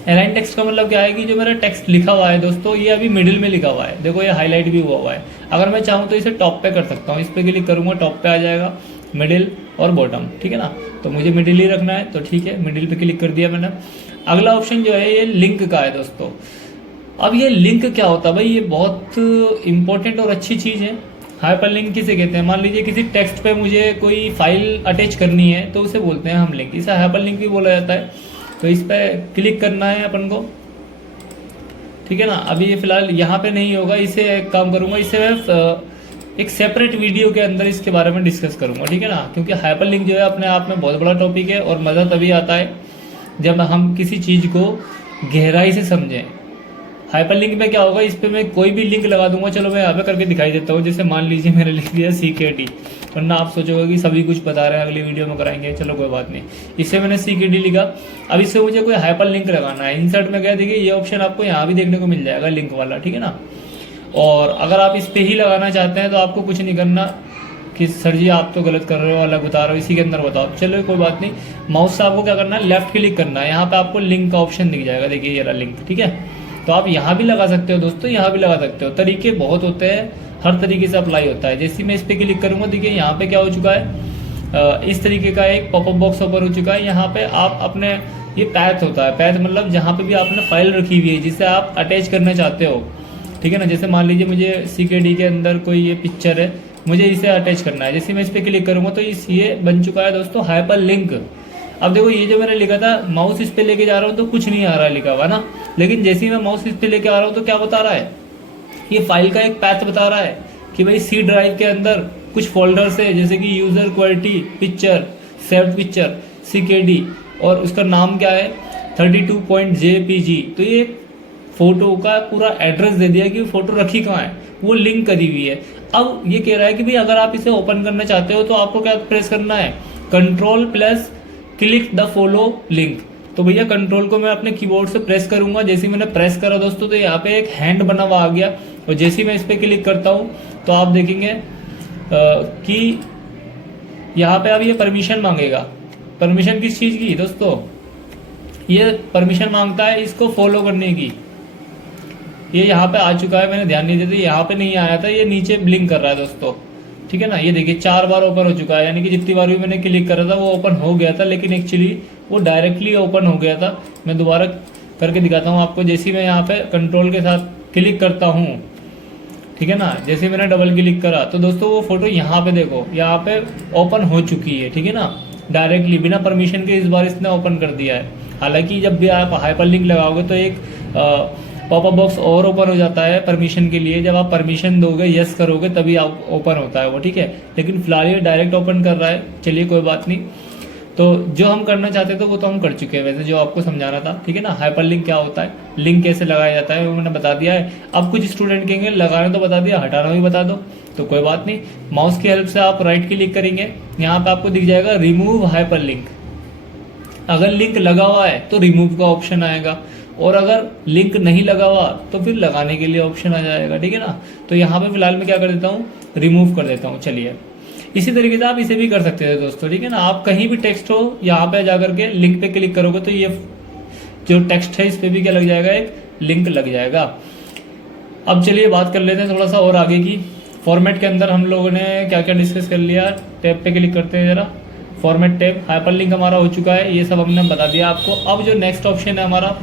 अलाइन टेक्स्ट का मतलब क्या है कि जो मेरा टेक्स्ट लिखा हुआ है दोस्तों, ये अभी मिडिल में लिखा हुआ है, देखो ये हाईलाइट भी हुआ है। अगर मैं चाहूँ तो इसे टॉप पे कर सकता हूँ, इस पर क्लिक करूँगा टॉप पे आ जाएगा, मिडिल और बॉटम, ठीक है ना। तो मुझे मिडिल ही रखना है, तो ठीक है, मिडिल पे क्लिक कर दिया मैंने। अगला ऑप्शन जो है ये लिंक का है दोस्तों। अब ये लिंक क्या होता है भाई, ये बहुत इंपॉर्टेंट और अच्छी चीज़ है। हाइपर लिंक किसे कहते हैं, मान लीजिए किसी टेक्स्ट पे मुझे कोई फाइल अटैच करनी है तो उसे बोलते हैं हम लिंक, इसे हाइपर लिंक भी बोला जाता है। तो इस पर क्लिक करना है अपन को, ठीक है ना। अभी ये फिलहाल यहाँ पे नहीं होगा, इसे एक काम करूँगा, इसे मैं एक सेपरेट वीडियो के अंदर इसके बारे में डिस्कस करूँगा, ठीक है ना। क्योंकि हाइपर लिंक जो है अपने आप में बहुत बड़ा टॉपिक है और मज़ा तभी आता है जब हम किसी चीज़ को गहराई से समझें। हाइपर लिंक में क्या होगा, इस पर मैं कोई भी लिंक लगा दूंगा, चलो मैं यहाँ पे करके दिखाई देता हूँ। जैसे मान लीजिए मैंने लिख दिया CKD, वरना आप सोचोगे कि सभी कुछ बता रहे हैं, अगली वीडियो में कराएंगे, चलो कोई बात नहीं। इससे मैंने CKD लिखा। अब इससे मुझे कोई हाइपर लिंक लगाना है, इंसर्ट में गया, देखिए ये ऑप्शन आपको यहाँ भी देखने को मिल जाएगा, लिंक वाला, ठीक है ना। और अगर आप इस पर ही लगाना चाहते हैं तो आपको कुछ नहीं करना कि सर जी आप तो गलत कर रहे हो, अलग बता रहे हो, इसी के अंदर बताओ, चलो कोई बात नहीं। माउस से आपको क्या करना है, लेफ्ट क्लिक करना है, यहाँ पे आपको लिंक का ऑप्शन दिख जाएगा, देखिए ये रहा लिंक, ठीक है। तो आप यहाँ भी लगा सकते हो दोस्तों, यहाँ भी लगा सकते हो, तरीके बहुत होते हैं, हर तरीके से अप्लाई होता है। जैसे मैं इस पर क्लिक करूँगा, देखिए यहाँ पे क्या हो चुका है, इस तरीके का एक पॉपअप बॉक्स ओपन हो चुका है। यहाँ पे आप अपने, ये पैथ होता है, पैथ मतलब जहाँ पे भी आपने फाइल रखी हुई है जिसे आप अटैच करना चाहते हो, ठीक है ना। जैसे मान लीजिए मुझे CKD के अंदर कोई ये पिक्चर है, मुझे इसे अटैच करना है, जैसे मैं इस पर क्लिक करूँगा तो ये बन चुका है दोस्तों हाइपर लिंक। अब देखो ये जो मैंने लिखा था, माउस इस पे लेके जा रहा हूँ तो कुछ नहीं आ रहा है लिखा हुआ ना, लेकिन जैसे ही मैं माउस इस पे लेके आ रहा हूँ तो क्या बता रहा है, ये फाइल का एक पैथ बता रहा है कि भाई C ड्राइव के अंदर कुछ फोल्डर्स है, जैसे कि user quality picture, saved picture, CKD, और उसका नाम क्या है 32.jpg। तो ये फोटो का पूरा एड्रेस दे दिया कि वो फोटो रखी कहाँ है, वो लिंक करी हुई है। अब ये कह रहा है कि भाई अगर आप इसे ओपन करना चाहते हो तो आपको क्या प्रेस करना है, control plus click the follow link. तो भैया कंट्रोल को मैं अपने कीबोर्ड से प्रेस करूंगा, जैसे मैंने प्रेस करा दोस्तों तो यहाँ पे एक हैंड बना हुआ आ गया, और जैसे ही मैं इस पर क्लिक करता हूँ तो आप देखेंगे कि यहाँ पे अब ये परमिशन मांगेगा। परमिशन किस चीज़ की दोस्तों, ये परमिशन मांगता है इसको फॉलो करने की। ये यहाँ पे आ चुका है, मैंने ध्यान नहीं दिया, यहाँ पे नहीं आया था, ये नीचे ब्लिंक कर रहा है दोस्तों, ठीक है ना। ये देखिए 4 बार ओपन हो चुका है, यानी कि जितनी बार भी मैंने क्लिक करा था वो ओपन हो गया था, लेकिन एक्चुअली वो डायरेक्टली ओपन हो गया था। मैं दोबारा करके दिखाता हूँ आपको, जैसे मैं यहाँ पे कंट्रोल के साथ क्लिक करता हूँ, ठीक है ना, जैसे मैंने डबल क्लिक करा तो दोस्तों वो फोटो यहाँ पे देखो, यहाँ पे ओपन हो चुकी है, ठीक है ना, डायरेक्टली बिना परमिशन के इस बार इसने ओपन कर दिया है। हालांकि जब भी आप हाइपर लिंक लगाओगे तो एक पॉपअप बॉक्स और ओपन हो जाता है परमिशन के लिए, जब आप परमिशन दोगे, यस करोगे, तभी आप ओपन होता है वो, ठीक है। लेकिन फिलहाल ये डायरेक्ट ओपन कर रहा है, चलिए कोई बात नहीं। तो जो हम करना चाहते थे वो तो हम कर चुके हैं, वैसे जो आपको समझाना था, ठीक है ना। हाइपर लिंक क्या होता है, लिंक कैसे लगाया जाता है वो मैंने बता दिया है। अब कुछ स्टूडेंट कहेंगे लगाना तो बता दिया, हटाना भी बता दो, तो कोई बात नहीं। माउस की हेल्प से आप राइट क्लिक करेंगे, यहाँ पे आपको दिख जाएगा रिमूव हाइपर लिंक। अगर लिंक लगा हुआ है तो रिमूव का ऑप्शन आएगा, और अगर लिंक नहीं लगा हुआ तो फिर लगाने के लिए ऑप्शन आ जाएगा, ठीक है ना। तो यहाँ पे फिलहाल मैं क्या कर देता हूँ, रिमूव कर देता हूँ। चलिए इसी तरीके से आप इसे भी कर सकते हैं दोस्तों, ठीक है ना। आप कहीं भी टेक्स्ट हो, यहाँ पे जा करके लिंक पे क्लिक करोगे तो ये जो टेक्स्ट है इस पे भी क्या लग जाएगा, एक लिंक लग जाएगा। अब चलिए बात कर लेते हैं थोड़ा सा और आगे की। फॉर्मेट के अंदर हम लोगों ने क्या क्या डिस्कस कर लिया, टैब पे क्लिक करते हैं जरा, फॉर्मेट टैब, हाइपर लिंक हमारा हो चुका है, ये सब हमने बता दिया आपको। अब जो नेक्स्ट ऑप्शन है हमारा,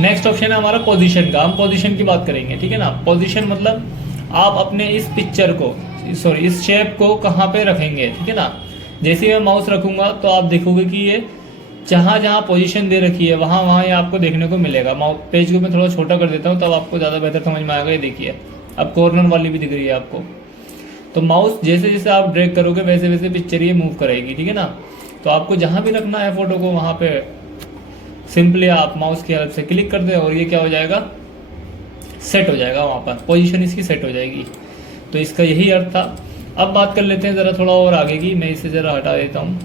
नेक्स्ट ऑप्शन है हमारा पोजीशन का। हम पोजीशन की बात करेंगे, ठीक है ना। पोजीशन मतलब आप अपने इस पिक्चर को, सॉरी इस शेप को कहाँ पे रखेंगे, ठीक है ना। जैसे ही मैं माउस रखूंगा तो आप देखोगे कि ये जहाँ जहाँ पोजीशन दे रखी है वहाँ वहाँ ये आपको देखने को मिलेगा। पेज को मैं थोड़ा छोटा कर देता हूँ तब आपको ज़्यादा बेहतर समझ में आएगा। ये देखिए अब कॉर्नर वाली भी दिख रही है आपको। तो माउस जैसे जैसे आप ड्रैग करोगे वैसे वैसे पिक्चर ये मूव करेगी, ठीक है ना। तो आपको जहाँ भी रखना है फोटो को वहाँ पे सिंपली आप माउस की हेल्प से क्लिक कर दें और ये क्या हो जाएगा, सेट हो जाएगा, वहाँ पर पोजीशन इसकी सेट हो जाएगी। तो इसका यही अर्थ था। अब बात कर लेते हैं ज़रा थोड़ा और आगे की, मैं इसे ज़रा हटा देता हूँ।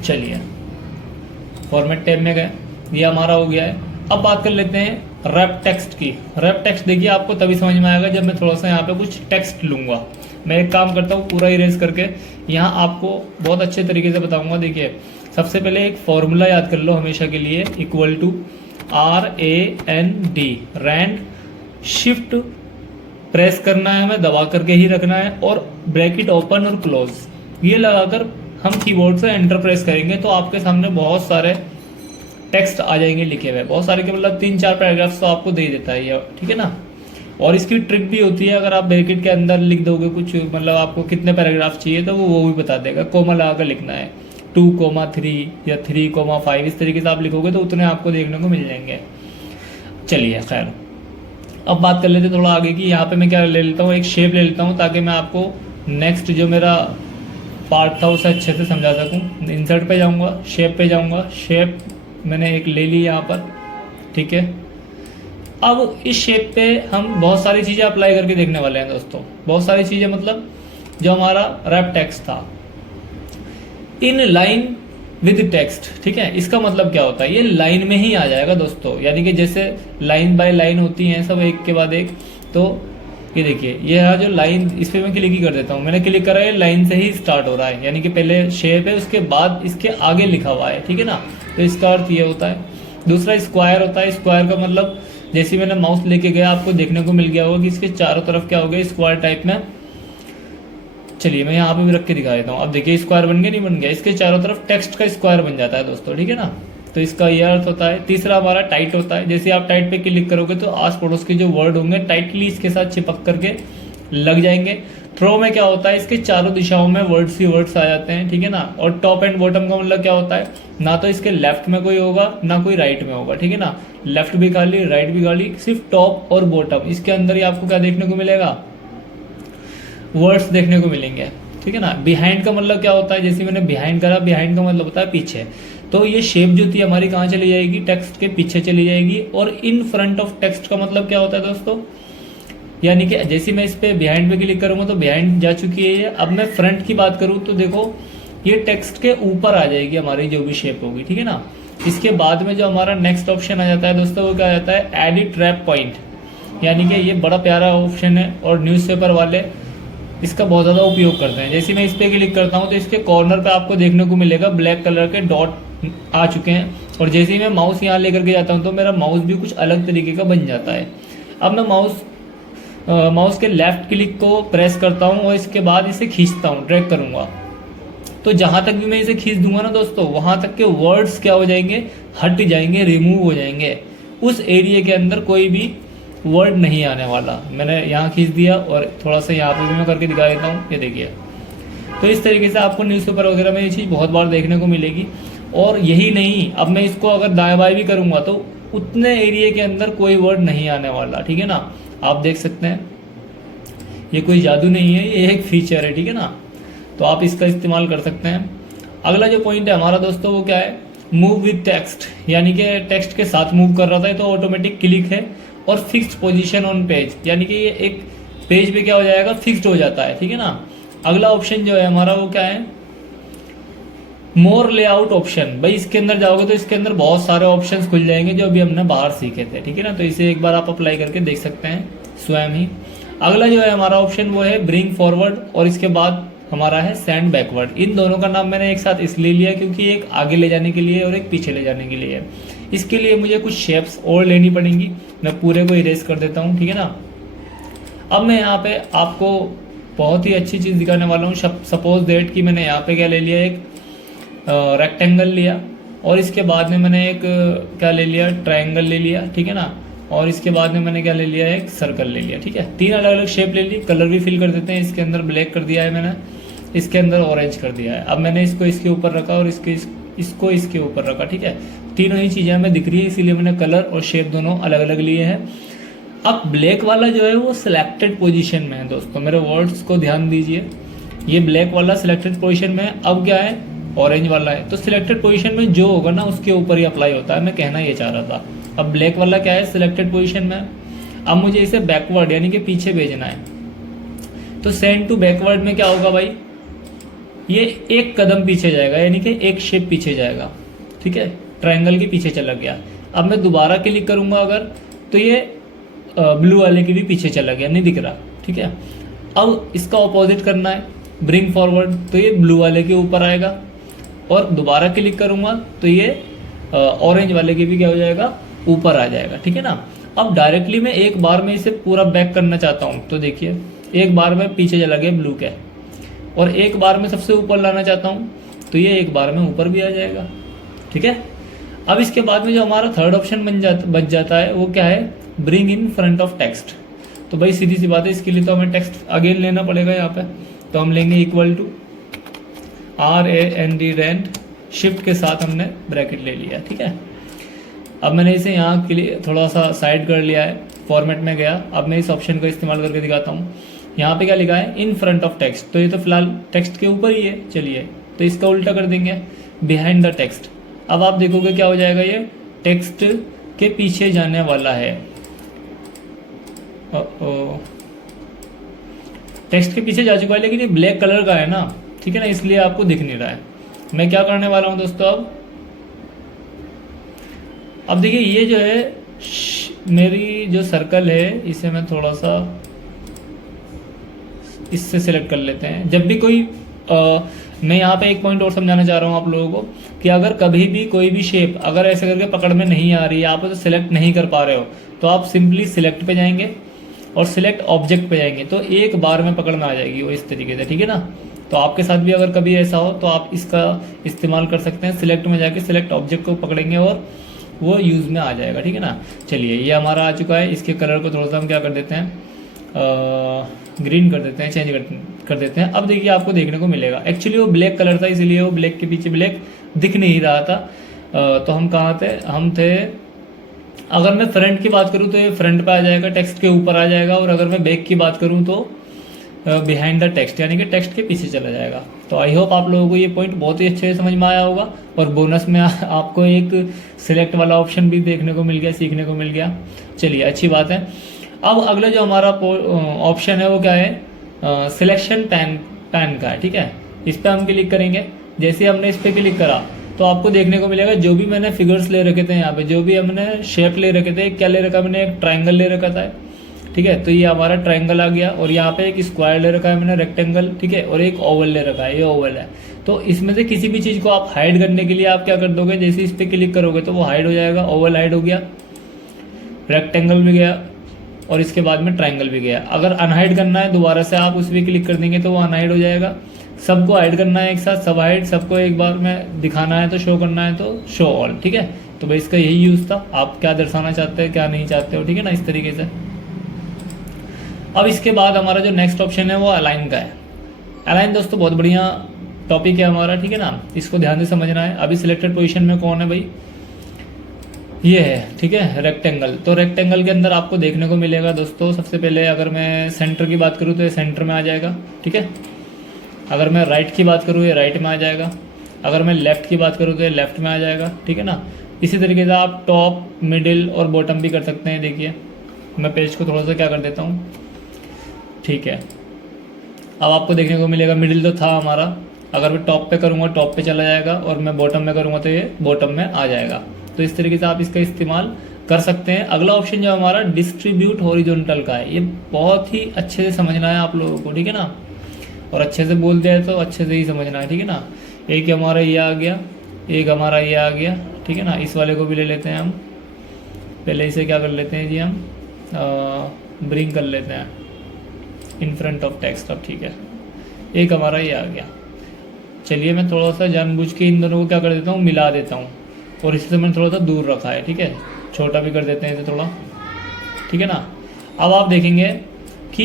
चलिए फॉर्मेट टैब में गए, ये हमारा हो गया है। अब बात कर लेते हैं रैप टेक्स्ट की। रैप टेक्स्ट देखिए आपको तभी समझ में आएगा जब मैं थोड़ा सा यहाँ पे कुछ टेक्स्ट लूँगा। मैं एक काम करता हूँ पूरा इरेज करके यहाँ आपको बहुत अच्छे तरीके से बताऊंगा। देखिए सबसे पहले एक फॉर्मूला याद कर लो हमेशा के लिए, equal to RAND, RAND. Shift press करना है, हमें दबा करके ही रखना है, और ब्रैकेट ओपन और क्लोज ये लगाकर हम कीबोर्ड से एंटर प्रेस करेंगे तो आपके सामने बहुत सारे टेक्स्ट आ जाएंगे लिखे हुए, बहुत सारे के मतलब 3-4 पैराग्राफ्स तो आपको दे ही देता है ये, ठीक है ना। और इसकी ट्रिक भी होती है, अगर आप ब्रैकेट के अंदर लिख दोगे कुछ, मतलब आपको कितने पैराग्राफ चाहिए तो वो भी बता देगा। कोमा लगा कर लिखना है 2,3 या 3,5, इस तरीके से आप लिखोगे तो उतने आपको देखने को मिल जाएंगे। चलिए खैर, अब बात कर लेते थोड़ा आगे की। यहाँ पे मैं क्या ले लेता हूँ, एक शेप ले लेता हूँ ताकि मैं आपको नेक्स्ट जो मेरा पार्ट था उसे अच्छे से समझा सकूँ। इंसर्ट पे जाऊँगा, शेप पे जाऊँगा, शेप मैंने एक ले ली यहाँ पर, ठीक है। अब इस शेप पे हम बहुत सारी चीज़ें अप्लाई करके देखने वाले हैं दोस्तों। बहुत सारी चीज़ें मतलब जो हमारा रैप टेक्स्ट था, इन लाइन विद टेक्स्ट, ठीक है। इसका मतलब क्या होता है, ये लाइन में ही आ जाएगा दोस्तों, यानी कि जैसे लाइन बाय लाइन होती हैं सब एक के बाद एक। तो ये देखिए ये है जो लाइन, इस पर मैं क्लिक ही कर देता हूँ। मैंने क्लिक करा, ये लाइन से ही स्टार्ट हो रहा है, यानी कि पहले शेप है उसके बाद इसके आगे लिखा हुआ है, ठीक है ना। तो इसका अर्थ ये होता है। दूसरा स्क्वायर होता है। स्क्वायर का मतलब जैसे मैंने माउस लेके गया आपको देखने को मिल गया होगा कि इसके चारों तरफ क्या हो गया, स्क्वायर टाइप में। चलिए मैं यहाँ पे भी रख के दिखा देता हूँ। अब देखिए स्क्वायर बन गया, नहीं बन गया, इसके चारों तरफ टेक्स्ट का स्क्वायर बन जाता है दोस्तों, ठीक है ना। तो इसका यह अर्थ होता है। तीसरा हमारा टाइट होता है। जैसे आप टाइट पे क्लिक करोगे तो आस पड़ोस के जो वर्ड होंगे टाइटली इसके साथ चिपक करके लग जाएंगे। थ्रो में क्या होता है, इसके चारों दिशाओं में वर्ड्स ही वर्ड्स आ जाते हैं, ठीक है ना। और टॉप एंड बॉटम का मतलब क्या होता है, ना तो इसके लेफ्ट में कोई होगा ना कोई राइट में होगा, ठीक है ना। लेफ्ट भी खाली, राइट भी खाली, सिर्फ टॉप और बॉटम, इसके अंदर ही आपको क्या देखने को मिलेगा, वर्ड्स देखने को मिलेंगे, ठीक है ना। बिहाइंड का मतलब क्या होता है, जैसे मैंने बिहाइंड करा, बिहाइंड का मतलब होता है पीछे। तो ये शेप जो थी हमारी कहाँ चली जाएगी, टेक्स्ट के पीछे चली जाएगी। और इन फ्रंट ऑफ टेक्स्ट का मतलब क्या होता है दोस्तों, यानी कि जैसे मैं इस पे बिहाइंड पे क्लिक करूंगा तो बिहाइंड जा चुकी है ये। अब मैं फ्रंट की बात करूं तो देखो ये टेक्स्ट के ऊपर आ जाएगी हमारी जो भी शेप होगी, ठीक है ना। इसके बाद में जो हमारा नेक्स्ट ऑप्शन आ जाता है दोस्तों, वो क्या आ जाता है, एडिट रैप पॉइंट, यानी कि ये बड़ा प्यारा ऑप्शन है और न्यूज़पेपर वाले इसका बहुत ज़्यादा उपयोग करते हैं। जैसे मैं इस पर क्लिक करता हूँ तो इसके कॉर्नर पे आपको देखने को मिलेगा ब्लैक कलर के डॉट आ चुके हैं। और जैसे ही मैं माउस यहाँ लेकर के जाता हूँ तो मेरा माउस भी कुछ अलग तरीके का बन जाता है। अब मैं माउस के लेफ्ट क्लिक को प्रेस करता हूँ और इसके बाद इसे खींचता हूँ, ड्रैग करूँगा तो जहाँ तक भी मैं इसे खींच दूंगा ना दोस्तों, वहाँ तक के वर्ड्स क्या हो जाएंगे, हट जाएंगे, रिमूव हो जाएंगे। उस एरिया के अंदर कोई भी वर्ड नहीं आने वाला। मैंने यहाँ खींच दिया और थोड़ा सा यहाँ पे भी मैं करके दिखा देता हूँ, ये देखिए। तो इस तरीके से आपको न्यूज़पेपर वगैरह में ये चीज़ बहुत बार देखने को मिलेगी। और यही नहीं, अब मैं इसको अगर दाएं बाएं भी करूँगा तो उतने एरिया के अंदर कोई वर्ड नहीं आने वाला, ठीक है ना। आप देख सकते हैं ये कोई जादू नहीं है, ये एक फीचर है, ठीक है ना। तो आप इसका इस्तेमाल कर सकते हैं। अगला जो पॉइंट है हमारा दोस्तों वो क्या है, मूव विद टेक्स्ट, यानी कि टेक्स्ट के साथ मूव कर रहा था तो ऑटोमेटिक क्लिक है। और फिक्स्ड पोजीशन ऑन पेज, यानी कि ये एक पेज पे क्या हो जाएगा, फिक्स्ड हो जाता है, ठीक है ना। अगला ऑप्शन जो है हमारा वो क्या है, मोर लेआउट ऑप्शन। भाई इसके अंदर जाओगे तो इसके अंदर बहुत सारे ऑप्शंस खुल जाएंगे जो अभी हमने बाहर सीखे थे, ठीक है ना। तो इसे एक बार आप अप्लाई करके देख सकते हैं स्वयं ही। अगला जो है हमारा ऑप्शन वो है ब्रिंग फॉरवर्ड, और इसके बाद हमारा है सेंड बैकवर्ड। इन दोनों का नाम मैंने एक साथ इसलिए लिया क्योंकि एक आगे ले जाने के लिए और एक पीछे ले जाने के लिए है। इसके लिए मुझे कुछ शेप्स और लेनी पड़ेंगी, मैं पूरे को इरेज कर देता हूँ, ठीक है ना। अब मैं यहाँ पे आपको बहुत ही अच्छी चीज़ दिखाने वाला हूँ। सपोज दैट कि मैंने यहाँ पे क्या ले लिया, एक रेक्टेंगल लिया और इसके बाद में मैंने एक क्या ले लिया, ट्रायंगल ले लिया, ठीक है ना। और इसके बाद में मैंने क्या ले लिया, एक सर्कल ले लिया, ठीक है। 3 अलग अलग शेप ले ली। कलर भी फिल कर देते हैं। इसके अंदर ब्लैक कर दिया है मैंने, इसके अंदर ऑरेंज कर दिया है। अब मैंने इसको इसके ऊपर रखा और इसको इसके ऊपर रखा, ठीक है। तीनों ही चीज़ें हमें दिख रही है, इसीलिए मैंने कलर और शेप दोनों अलग अलग लिए हैं। अब ब्लैक वाला जो है वो सिलेक्टेड पोजीशन में है दोस्तों, मेरे वर्ड्स को ध्यान दीजिए। ये ब्लैक वाला सिलेक्टेड पोजीशन में है। अब क्या है, ऑरेंज वाला है। तो सिलेक्टेड पोजीशन में जो होगा ना उसके ऊपर ही अप्लाई होता है, मैं कहना ये चाह रहा था। अब ब्लैक वाला क्या है, सिलेक्टेड पोजीशन में। अब मुझे इसे बैकवर्ड यानी कि पीछे भेजना है, तो सेंड टू बैकवर्ड में क्या होगा भाई, ये एक कदम पीछे जाएगा, यानी कि एक शेप पीछे जाएगा, ठीक है। ट्रायंगल के पीछे चला गया। अब मैं दोबारा क्लिक करूंगा अगर, तो ये ब्लू वाले के भी पीछे चला गया, नहीं दिख रहा, ठीक है। अब इसका ऑपोजिट करना है, ब्रिंग फॉरवर्ड, तो ये ब्लू वाले के ऊपर आएगा, और दोबारा क्लिक करूँगा तो ये ऑरेंज वाले के भी क्या हो जाएगा, ऊपर आ जाएगा, ठीक है ना। अब डायरेक्टली मैं एक बार में इसे पूरा बैक करना चाहता हूँ, तो देखिए एक बार में पीछे चला गया ब्लू के, और एक बार में सबसे ऊपर लाना चाहता हूँ तो ये एक बार में ऊपर भी आ जाएगा, ठीक है। अब इसके बाद में जो हमारा थर्ड ऑप्शन बच जाता है वो क्या है, bring in front of text. तो भाई सीधी सी बात है, इसके लिए तो हमें टेक्स्ट अगेन लेना पड़ेगा यहाँ पे, तो हम लेंगे इक्वल टू RAND शिफ्ट के साथ हमने ब्रैकेट ले लिया, ठीक है। अब मैंने इसे यहाँ के लिए थोड़ा सा साइड कर लिया है, फॉर्मेट में गया। अब मैं इस ऑप्शन का इस्तेमाल करके दिखाता हूँ। यहाँ पे क्या लिखा है, इन फ्रंट ऑफ टेक्स्ट, तो ये तो फिलहाल टेक्स्ट के ऊपर ही है, चलिए तो इसका उल्टा कर देंगे, बिहाइंड द टेक्स्ट। अब आप देखोगे क्या हो जाएगा, ये टेक्स्ट के पीछे जाने वाला है, टेक्स्ट के पीछे जा चुका है, लेकिन ये ब्लैक कलर का है ना, ठीक है ना, इसलिए आपको दिख नहीं रहा है। मैं क्या करने वाला हूँ दोस्तों, अब देखिए ये जो है मेरी जो सर्कल है, इसे मैं थोड़ा सा इससे सिलेक्ट कर लेते हैं। जब भी कोई मैं यहाँ पे एक पॉइंट और समझाना चाह रहा हूँ आप लोगों को, कि अगर कभी भी कोई भी शेप अगर ऐसे करके पकड़ में नहीं आ रही है, आप उसे सिलेक्ट नहीं कर पा रहे हो, तो आप सिंपली सिलेक्ट पे जाएंगे और सिलेक्ट ऑब्जेक्ट पे जाएंगे, तो एक बार में पकड़ में आ जाएगी वो इस तरीके से, ठीक है ना। तो आपके साथ भी अगर कभी ऐसा हो तो आप इसका इस्तेमाल कर सकते हैं, सिलेक्ट में जाके सिलेक्ट ऑब्जेक्ट को पकड़ेंगे और वो यूज़ में आ जाएगा, ठीक है ना। चलिए ये हमारा आ चुका है, इसके कलर को थोड़ा सा हम क्या कर देते हैं, ग्रीन कर देते हैं, चेंज कर देते हैं। अब देखिए आपको देखने को मिलेगा, एक्चुअली वो ब्लैक कलर था, इसीलिए वो ब्लैक के पीछे ब्लैक दिख नहीं रहा था। तो हम कहाँ थे, हम थे, अगर मैं फ्रंट की बात करूँ तो ये फ्रंट पे आ जाएगा, टेक्स्ट के ऊपर आ जाएगा, और अगर मैं बैक की बात करूँ तो बिहाइंड द टेक्स्ट, यानी कि टेक्स्ट के पीछे चला जाएगा। तो आई होप आप लोगों को ये पॉइंट बहुत ही अच्छे से समझ में आया होगा, और बोनस में आपको एक सिलेक्ट वाला ऑप्शन भी देखने को मिल गया, सीखने को मिल गया। चलिए अच्छी बात है। अब अगला जो हमारा ऑप्शन है वो क्या है, सिलेक्शन पैन का है, ठीक है। इस पर हम क्लिक करेंगे, जैसे हमने इस पर क्लिक करा तो आपको देखने को मिलेगा जो भी मैंने फिगर्स ले रखे थे यहाँ पे, जो भी हमने शेप ले रखे थे, क्या ले रखा मैंने, एक ट्राइंगल ले रखा था, ठीक है, तो ये हमारा ट्राइंगल आ गया, और यहाँ पे एक स्क्वायर ले रखा है मैंने, रेक्टेंगल, ठीक है, और एक ओवल ले रखा है, ये ओवल है। तो इसमें से किसी भी चीज़ को आप हाइड करने के लिए आप क्या कर दोगे, जैसे इस पर क्लिक करोगे तो वो हाइड हो जाएगा, ओवल हाइड हो गया, रेक्टेंगल भी गया, और इसके बाद में ट्राइंगल भी गया। अगर अनहाइड करना है दोबारा से आप उस पर क्लिक कर देंगे तो वो अनहाइड हो जाएगा। सबको हाइड करना है एक साथ, सब हाइड, सबको एक बार में दिखाना है तो शो करना है तो शो ऑल, ठीक है। तो भाई इसका यही यूज़ था, आप क्या दर्शाना चाहते हैं क्या नहीं चाहते हो, ठीक है ना, इस तरीके से। अब इसके बाद हमारा जो नेक्स्ट ऑप्शन है वो अलाइन का है। अलाइन दोस्तों बहुत बढ़िया टॉपिक है हमारा, ठीक है ना, इसको ध्यान से समझना है। अभी सिलेक्टेड पोजीशन में कौन है भाई, ये है, ठीक है, रेक्टेंगल। तो रेक्टेंगल के अंदर आपको देखने को मिलेगा दोस्तों, सबसे पहले अगर मैं सेंटर की बात करूँ तो ये सेंटर में आ जाएगा, ठीक है। अगर मैं राइट की बात करूँ ये राइट में आ जाएगा, अगर मैं लेफ़्ट की बात करूँ तो ये लेफ़्ट में आ जाएगा, ठीक है ना। इसी तरीके से आप टॉप, मिडिल और बॉटम भी कर सकते हैं। देखिए मैं पेज को थोड़ा सा क्या कर देता हूँ, ठीक है। अब आपको देखने को मिलेगा मिडिल तो था हमारा, अगर मैं टॉप पे करूँगा टॉप पे चला जाएगा, और मैं बॉटम में करूँगा तो ये बॉटम में आ जाएगा। तो इस तरीके से आप इसका इस्तेमाल कर सकते हैं। अगला ऑप्शन जो हमारा डिस्ट्रीब्यूट हॉरिजॉन्टल का है, ये बहुत ही अच्छे से समझना है आप लोगों को, ठीक है ना, और अच्छे से बोलते हैं तो अच्छे से ही समझना है, ठीक है ना। एक हमारा ये आ गया, एक हमारा ये आ गया, ठीक है ना। इस वाले को भी ले लेते हैं हम, पहले इसे क्या कर लेते हैं जी, हम ब्रिंग कर लेते हैं इन फ्रंट ऑफ टेक्स्ट। अब ठीक है, एक हमारा ये आ गया। चलिए मैं थोड़ा सा जानबूझ के इन दोनों को क्या कर देता हूँ, मिला देता हूँ, और इससे मैंने थोड़ा सा दूर रखा है, ठीक है, छोटा भी कर देते हैं इसे थोड़ा, ठीक है ना। अब आप देखेंगे कि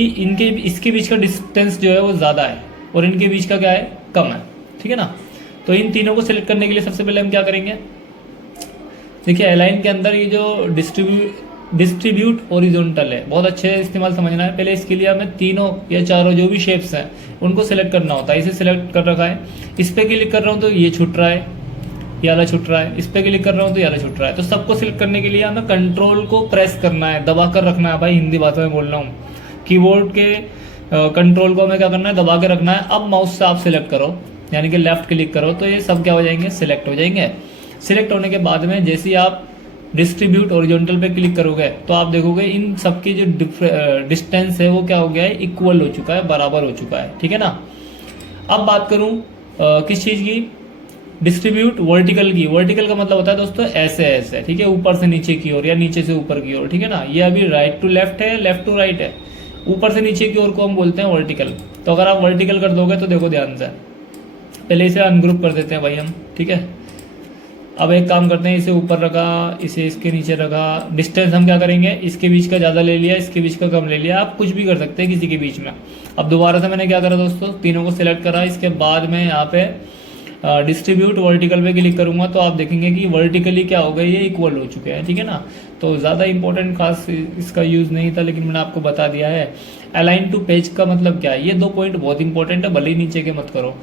इसके बीच का डिस्टेंस जो है वो ज़्यादा है, और इनके बीच का क्या है, कम है, ठीक है ना। तो इन तीनों को सिलेक्ट करने के लिए सबसे पहले हम क्या करेंगे, देखिए अलाइन के अंदर ये जो डिस्ट्रीब्यूट हॉरिजॉन्टल है, बहुत अच्छे से इस्तेमाल समझना है। पहले इसके लिए हमें तीनों या चारों जो भी शेप्स हैं उनको सिलेक्ट करना होता है। इसे सिलेक्ट कर रखा है, इस पर क्लिक कर रहा हूँ तो ये छूट रहा है, ये वाला छूट रहा है, इस पर क्लिक कर रहा हूँ तो ये वाला छूट रहा है। तो सबको सिलेक्ट करने के लिए हमें कंट्रोल को प्रेस करना है, दबा कर रखना है। भाई हिंदी भाषा में बोल रहा हूँ, कीबोर्ड के कंट्रोल को हमें क्या करना है, दबा के रखना है। अब माउस से आप सिलेक्ट करो, यानी कि लेफ्ट क्लिक करो, तो ये सब क्या हो जाएंगे, सिलेक्ट हो जाएंगे। सिलेक्ट होने के बाद में जैसे ही आप डिस्ट्रीब्यूट ओरिजेंटल पे क्लिक करोगे तो आप देखोगे इन सबकी जो डिस्टेंस है वो क्या हो गया है, इक्वल हो चुका है, बराबर हो चुका है, ठीक है ना। अब बात करूं किस चीज़ की, डिस्ट्रीब्यूट वर्टिकल की। वर्टिकल का मतलब होता है दोस्तों ऐसे ऐसे, ठीक है, ऊपर से नीचे की ओर या नीचे से ऊपर की ओर, ठीक है ना। ये अभी राइट टू लेफ्ट है, लेफ्ट टू राइट है, ऊपर से नीचे की ओर को हम बोलते हैं वर्टिकल। तो अगर आप वर्टिकल कर दोगे तो देखो ध्यान से, पहले इसे अनग्रुप कर देते हैं भाई हम, ठीक है। अब एक काम करते हैं, इसे ऊपर रखा, इसे इसके नीचे रखा, डिस्टेंस हम क्या करेंगे, इसके बीच का ज़्यादा ले लिया, इसके बीच का कम ले लिया, आप कुछ भी कर सकते हैं किसी के बीच में। अब दोबारा से मैंने क्या करा दोस्तों, तीनों को सिलेक्ट करा, इसके बाद मैं यहाँ पे डिस्ट्रीब्यूट वर्टिकल पे क्लिक करूंगा तो आप देखेंगे कि वर्टिकली क्या हो गया, ये इक्वल हो चुके हैं, ठीक है ना। तो ज़्यादा इंपॉर्टेंट खास इसका यूज़ नहीं था, लेकिन मैंने आपको बता दिया है। अलाइन टू पेज का मतलब क्या है, ये 2 पॉइंट बहुत इंपॉर्टेंट है, भले ही नीचे के मत करो,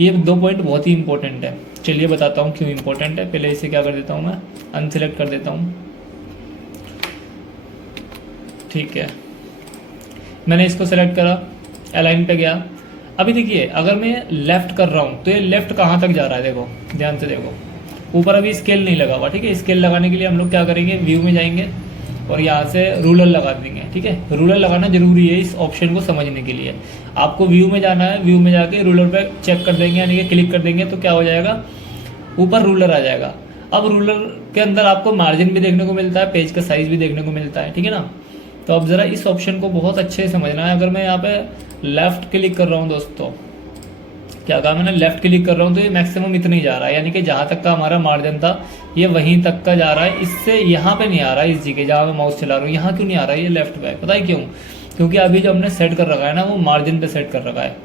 ये 2 पॉइंट बहुत ही इंपॉर्टेंट है। चलिए बताता हूँ क्यों इंपॉर्टेंट है। पहले इसे क्या कर देता हूँ, मैं अनसिलेक्ट कर देता हूँ, ठीक है। मैंने इसको सेलेक्ट करा, अलाइन पे गया। अभी देखिए अगर मैं लेफ्ट कर रहा हूँ तो ये लेफ्ट कहाँ तक जा रहा है, देखो ध्यान से देखो, ऊपर अभी स्केल नहीं लगा हुआ, ठीक है। स्केल लगाने के लिए हम लोग क्या करेंगे, व्यू में जाएंगे और यहाँ से रूलर लगा देंगे, ठीक है। रूलर लगाना जरूरी है इस ऑप्शन को समझने के लिए। आपको व्यू में जाना है, व्यू में जाके रूलर पे चेक कर देंगे, यानी कि क्लिक कर देंगे तो क्या हो जाएगा, ऊपर रूलर आ जाएगा। अब रूलर के अंदर आपको मार्जिन भी देखने को मिलता है, पेज का साइज भी देखने को मिलता है, ठीक है ना। तो अब ज़रा इस ऑप्शन को बहुत अच्छे से समझना है। अगर मैं यहाँ पे लेफ्ट क्लिक कर रहा हूँ दोस्तों, क्या कहा मैंने, लेफ्ट क्लिक कर रहा हूँ तो ये मैक्सिमम इतना ही जा रहा है, यानी कि जहाँ तक का हमारा मार्जिन था ये वहीं तक का जा रहा है, इससे यहाँ पे नहीं आ रहा है। इस जगह जहाँ मैं माउस चला रहा हूँ यहाँ क्यों नहीं आ रहा है, ये लेफ्ट पे है, पता है क्यों, क्योंकि अभी जो हमने सेट कर रखा है ना वो मार्जिन पे सेट कर रखा है।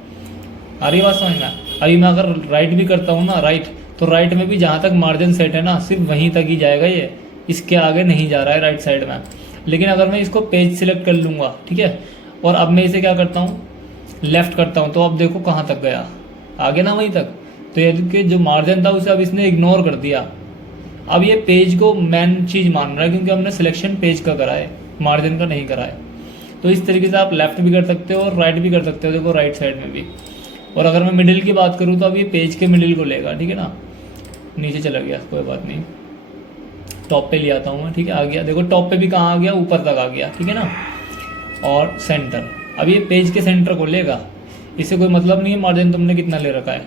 आ रही बात समझ में। अभी मैं अगर राइट भी करता हूँ ना, राइट, तो राइट में भी जहाँ तक मार्जिन सेट है ना सिर्फ वहीं तक ही जाएगा, ये इसके आगे नहीं जा रहा है राइट साइड में। लेकिन अगर मैं इसको पेज सिलेक्ट कर लूँगा, ठीक है, और अब मैं इसे क्या करता हूँ, लेफ्ट करता हूँ, तो अब देखो कहाँ तक गया, आगे ना वहीं तक। तो ये कि जो मार्जिन था उसे अब इसने इग्नोर कर दिया। अब ये पेज को मेन चीज़ मान रहा है क्योंकि हमने सिलेक्शन पेज का करा है, मार्जिन का नहीं करा है। तो इस तरीके से आप लेफ्ट भी कर सकते हो और राइट भी कर सकते हो, देखो राइट साइड में भी। और अगर मैं मिडिल की बात करूँ तो अब ये पेज के मिडिल को लेगा, ठीक है ना। नीचे चला गया, कोई बात नहीं, टॉप पे ले आता हूँ मैं, ठीक है, आ गया। देखो टॉप पे भी कहाँ आ गया, ऊपर तक आ गया, ठीक है ना। और सेंटर, अब ये पेज के सेंटर को लेगा, इससे कोई मतलब नहीं है मार्जिन तुमने कितना ले रखा है।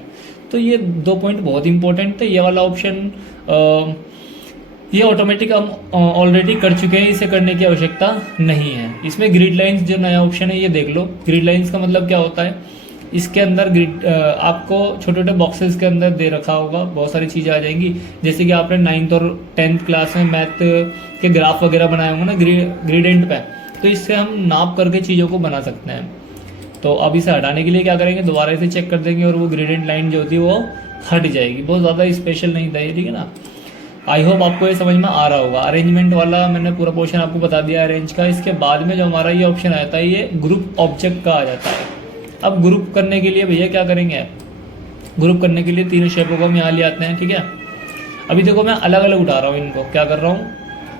तो ये 2 पॉइंट बहुत इंपॉर्टेंट थे। ये वाला ऑप्शन ये ऑटोमेटिक हम ऑलरेडी कर चुके हैं, इसे करने की आवश्यकता नहीं है। इसमें ग्रिड लाइंस जो नया ऑप्शन है ये देख लो। ग्रिड लाइंस का मतलब क्या होता है, इसके अंदर ग्रिड आपको छोटे छोटे बॉक्सेस के अंदर दे रखा होगा, बहुत सारी चीज़ें आ जाएंगी। जैसे कि आपने 9th और 10th क्लास में मैथ के ग्राफ वगैरह बनाए होंगे ना ग्रेडियंट पे, तो इससे हम नाप करके चीज़ों को बना सकते हैं। तो अब इसे हटाने के लिए क्या करेंगे, दोबारा इसे चेक कर देंगे और वो ग्रेडियंट लाइन जो होती है वो हट जाएगी। बहुत ज़्यादा स्पेशल नहीं था ये, ठीक है ना। आई होप आपको ये समझ में आ रहा होगा। अरेंजमेंट वाला मैंने पूरा पोर्शन आपको बता दिया अरेंज का। इसके बाद में जो हमारा ये ऑप्शन आता है ये ग्रुप ऑब्जेक्ट का आ जाता है। अब ग्रुप करने के लिए भैया क्या करेंगे, ग्रुप करने के लिए तीनों शेपों को हम यहाँ ले आते हैं, ठीक है। अभी देखो मैं अलग अलग उठा रहा हूँ इनको, क्या कर रहा हूँ,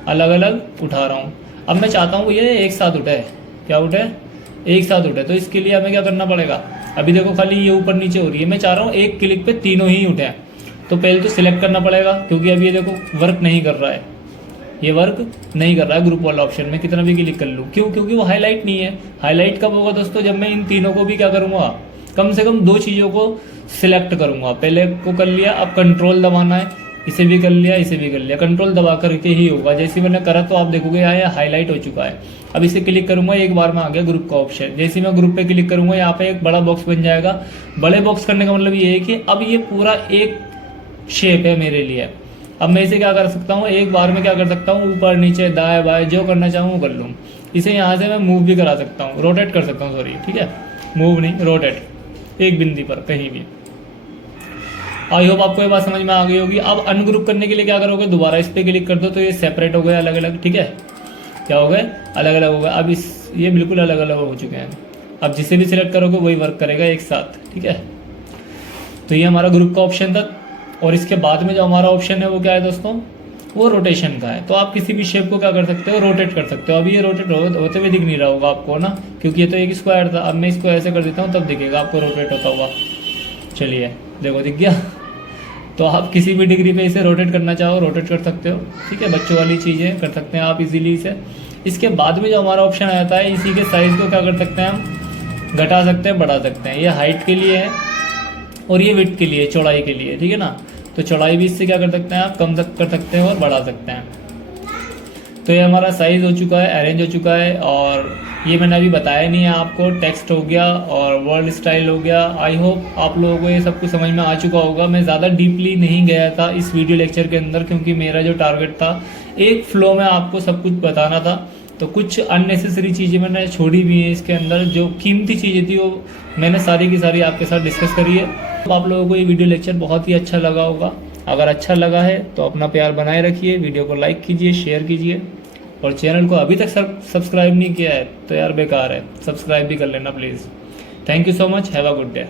अलग अलग उठा रहा हूँ। अब मैं चाहता हूँ ये एक साथ उठे, क्या उठे, एक साथ उठे। तो इसके लिए हमें क्या करना पड़ेगा, अभी देखो खाली ये ऊपर नीचे हो रही है, मैं चाह रहा हूँ एक क्लिक पे तीनों ही उठे। तो पहले तो सिलेक्ट करना पड़ेगा क्योंकि अभी ये देखो वर्क नहीं कर रहा है, ये वर्क नहीं कर रहा है ग्रुप वाला ऑप्शन में, कितना भी क्लिक कर लूँ। क्यों, क्योंकि वो हाईलाइट नहीं है। हाईलाइट कब होगा दोस्तों, जब मैं इन तीनों को भी क्या करूँगा, कम से कम 2 चीज़ों को सिलेक्ट करूँगा। पहले को कर लिया, अब कंट्रोल दबाना है, इसे भी कर लिया, इसे भी कर लिया, कंट्रोल दबा करके ही होगा। जैसे मैंने करा तो आप देखोगे यहाँ हाईलाइट हो चुका है। अब इसे क्लिक करूंगा, एक बार में आ गया ग्रुप का ऑप्शन। जैसे मैं ग्रुप पे क्लिक करूंगा यहाँ पे एक बड़ा बॉक्स बन जाएगा। बड़े बॉक्स करने का मतलब ये है कि अब ये पूरा एक शेप है मेरे लिए। अब मैं इसे क्या कर सकता हूँ, एक बार में क्या कर सकता हूँ, ऊपर नीचे दाएं बाएं जो करना चाहूँ वो कर लूँ। इसे यहाँ से मैं मूव भी करा सकता हूँ, रोटेट कर सकता हूँ, सॉरी, ठीक है, मूव नहीं रोटेट, एक बिंदी पर कहीं भी। आई होप आपको ये बात समझ में आ गई होगी। अब अनग्रुप करने के लिए क्या करोगे, दोबारा इस पर क्लिक कर दो तो ये सेपरेट हो गए अलग अलग, ठीक है, क्या हो गए, अलग अलग हो गए। अब ये बिल्कुल अलग अलग हो चुके हैं। अब जिसे भी सिलेक्ट करोगे वही वर्क करेगा एक साथ, ठीक है। तो ये हमारा ग्रुप का ऑप्शन था। और इसके बाद में जो हमारा ऑप्शन है वो क्या है दोस्तों, वो रोटेशन का है। तो आप किसी भी शेप को क्या कर सकते हो, रोटेट कर सकते हो। अभी ये रोटेट होते हुए दिख नहीं रहा होगा आपको ना, क्योंकि ये तो एक स्क्वायर था। अब मैं इसको ऐसे कर देता हूँ तब दिखेगा आपको रोटेट होता हुआ। चलिए देखो दिख गया, तो आप किसी भी डिग्री पे इसे रोटेट करना चाहो रोटेट कर सकते हो, ठीक है। बच्चों वाली चीज़ें कर सकते हैं आप इजीली इसे। इसके बाद में जो हमारा ऑप्शन आता है, इसी के साइज़ को क्या कर सकते हैं हम, घटा सकते हैं, बढ़ा सकते हैं। ये हाइट के लिए है और ये विड्थ के लिए, चौड़ाई के लिए, ठीक है ना। तो चौड़ाई भी इससे क्या कर सकते हैं आप, कम कर सकते हैं और बढ़ा सकते हैं। तो ये हमारा साइज़ हो चुका है, अरेंज हो चुका है। और ये मैंने अभी बताया नहीं है आपको, टेक्स्ट हो गया और वर्ड स्टाइल हो गया। आई होप आप लोगों को ये सब कुछ समझ में आ चुका होगा। मैं ज़्यादा डीपली नहीं गया था इस वीडियो लेक्चर के अंदर, क्योंकि मेरा जो टारगेट था एक फ्लो में आपको सब कुछ बताना था। तो कुछ अननेसेसरी चीज़ें मैंने छोड़ी भी हैं इसके अंदर, जो कीमती चीज़ें थी वो मैंने सारी की सारी आपके साथ डिस्कस करी है। तो आप लोगों को ये वीडियो लेक्चर बहुत ही अच्छा लगा होगा। अगर अच्छा लगा है तो अपना प्यार बनाए रखिए, वीडियो को लाइक कीजिए, शेयर कीजिए, और चैनल को अभी तक सब्सक्राइब नहीं किया है तो यार बेकार है, सब्सक्राइब भी कर लेना please. Thank you so much, have a good day.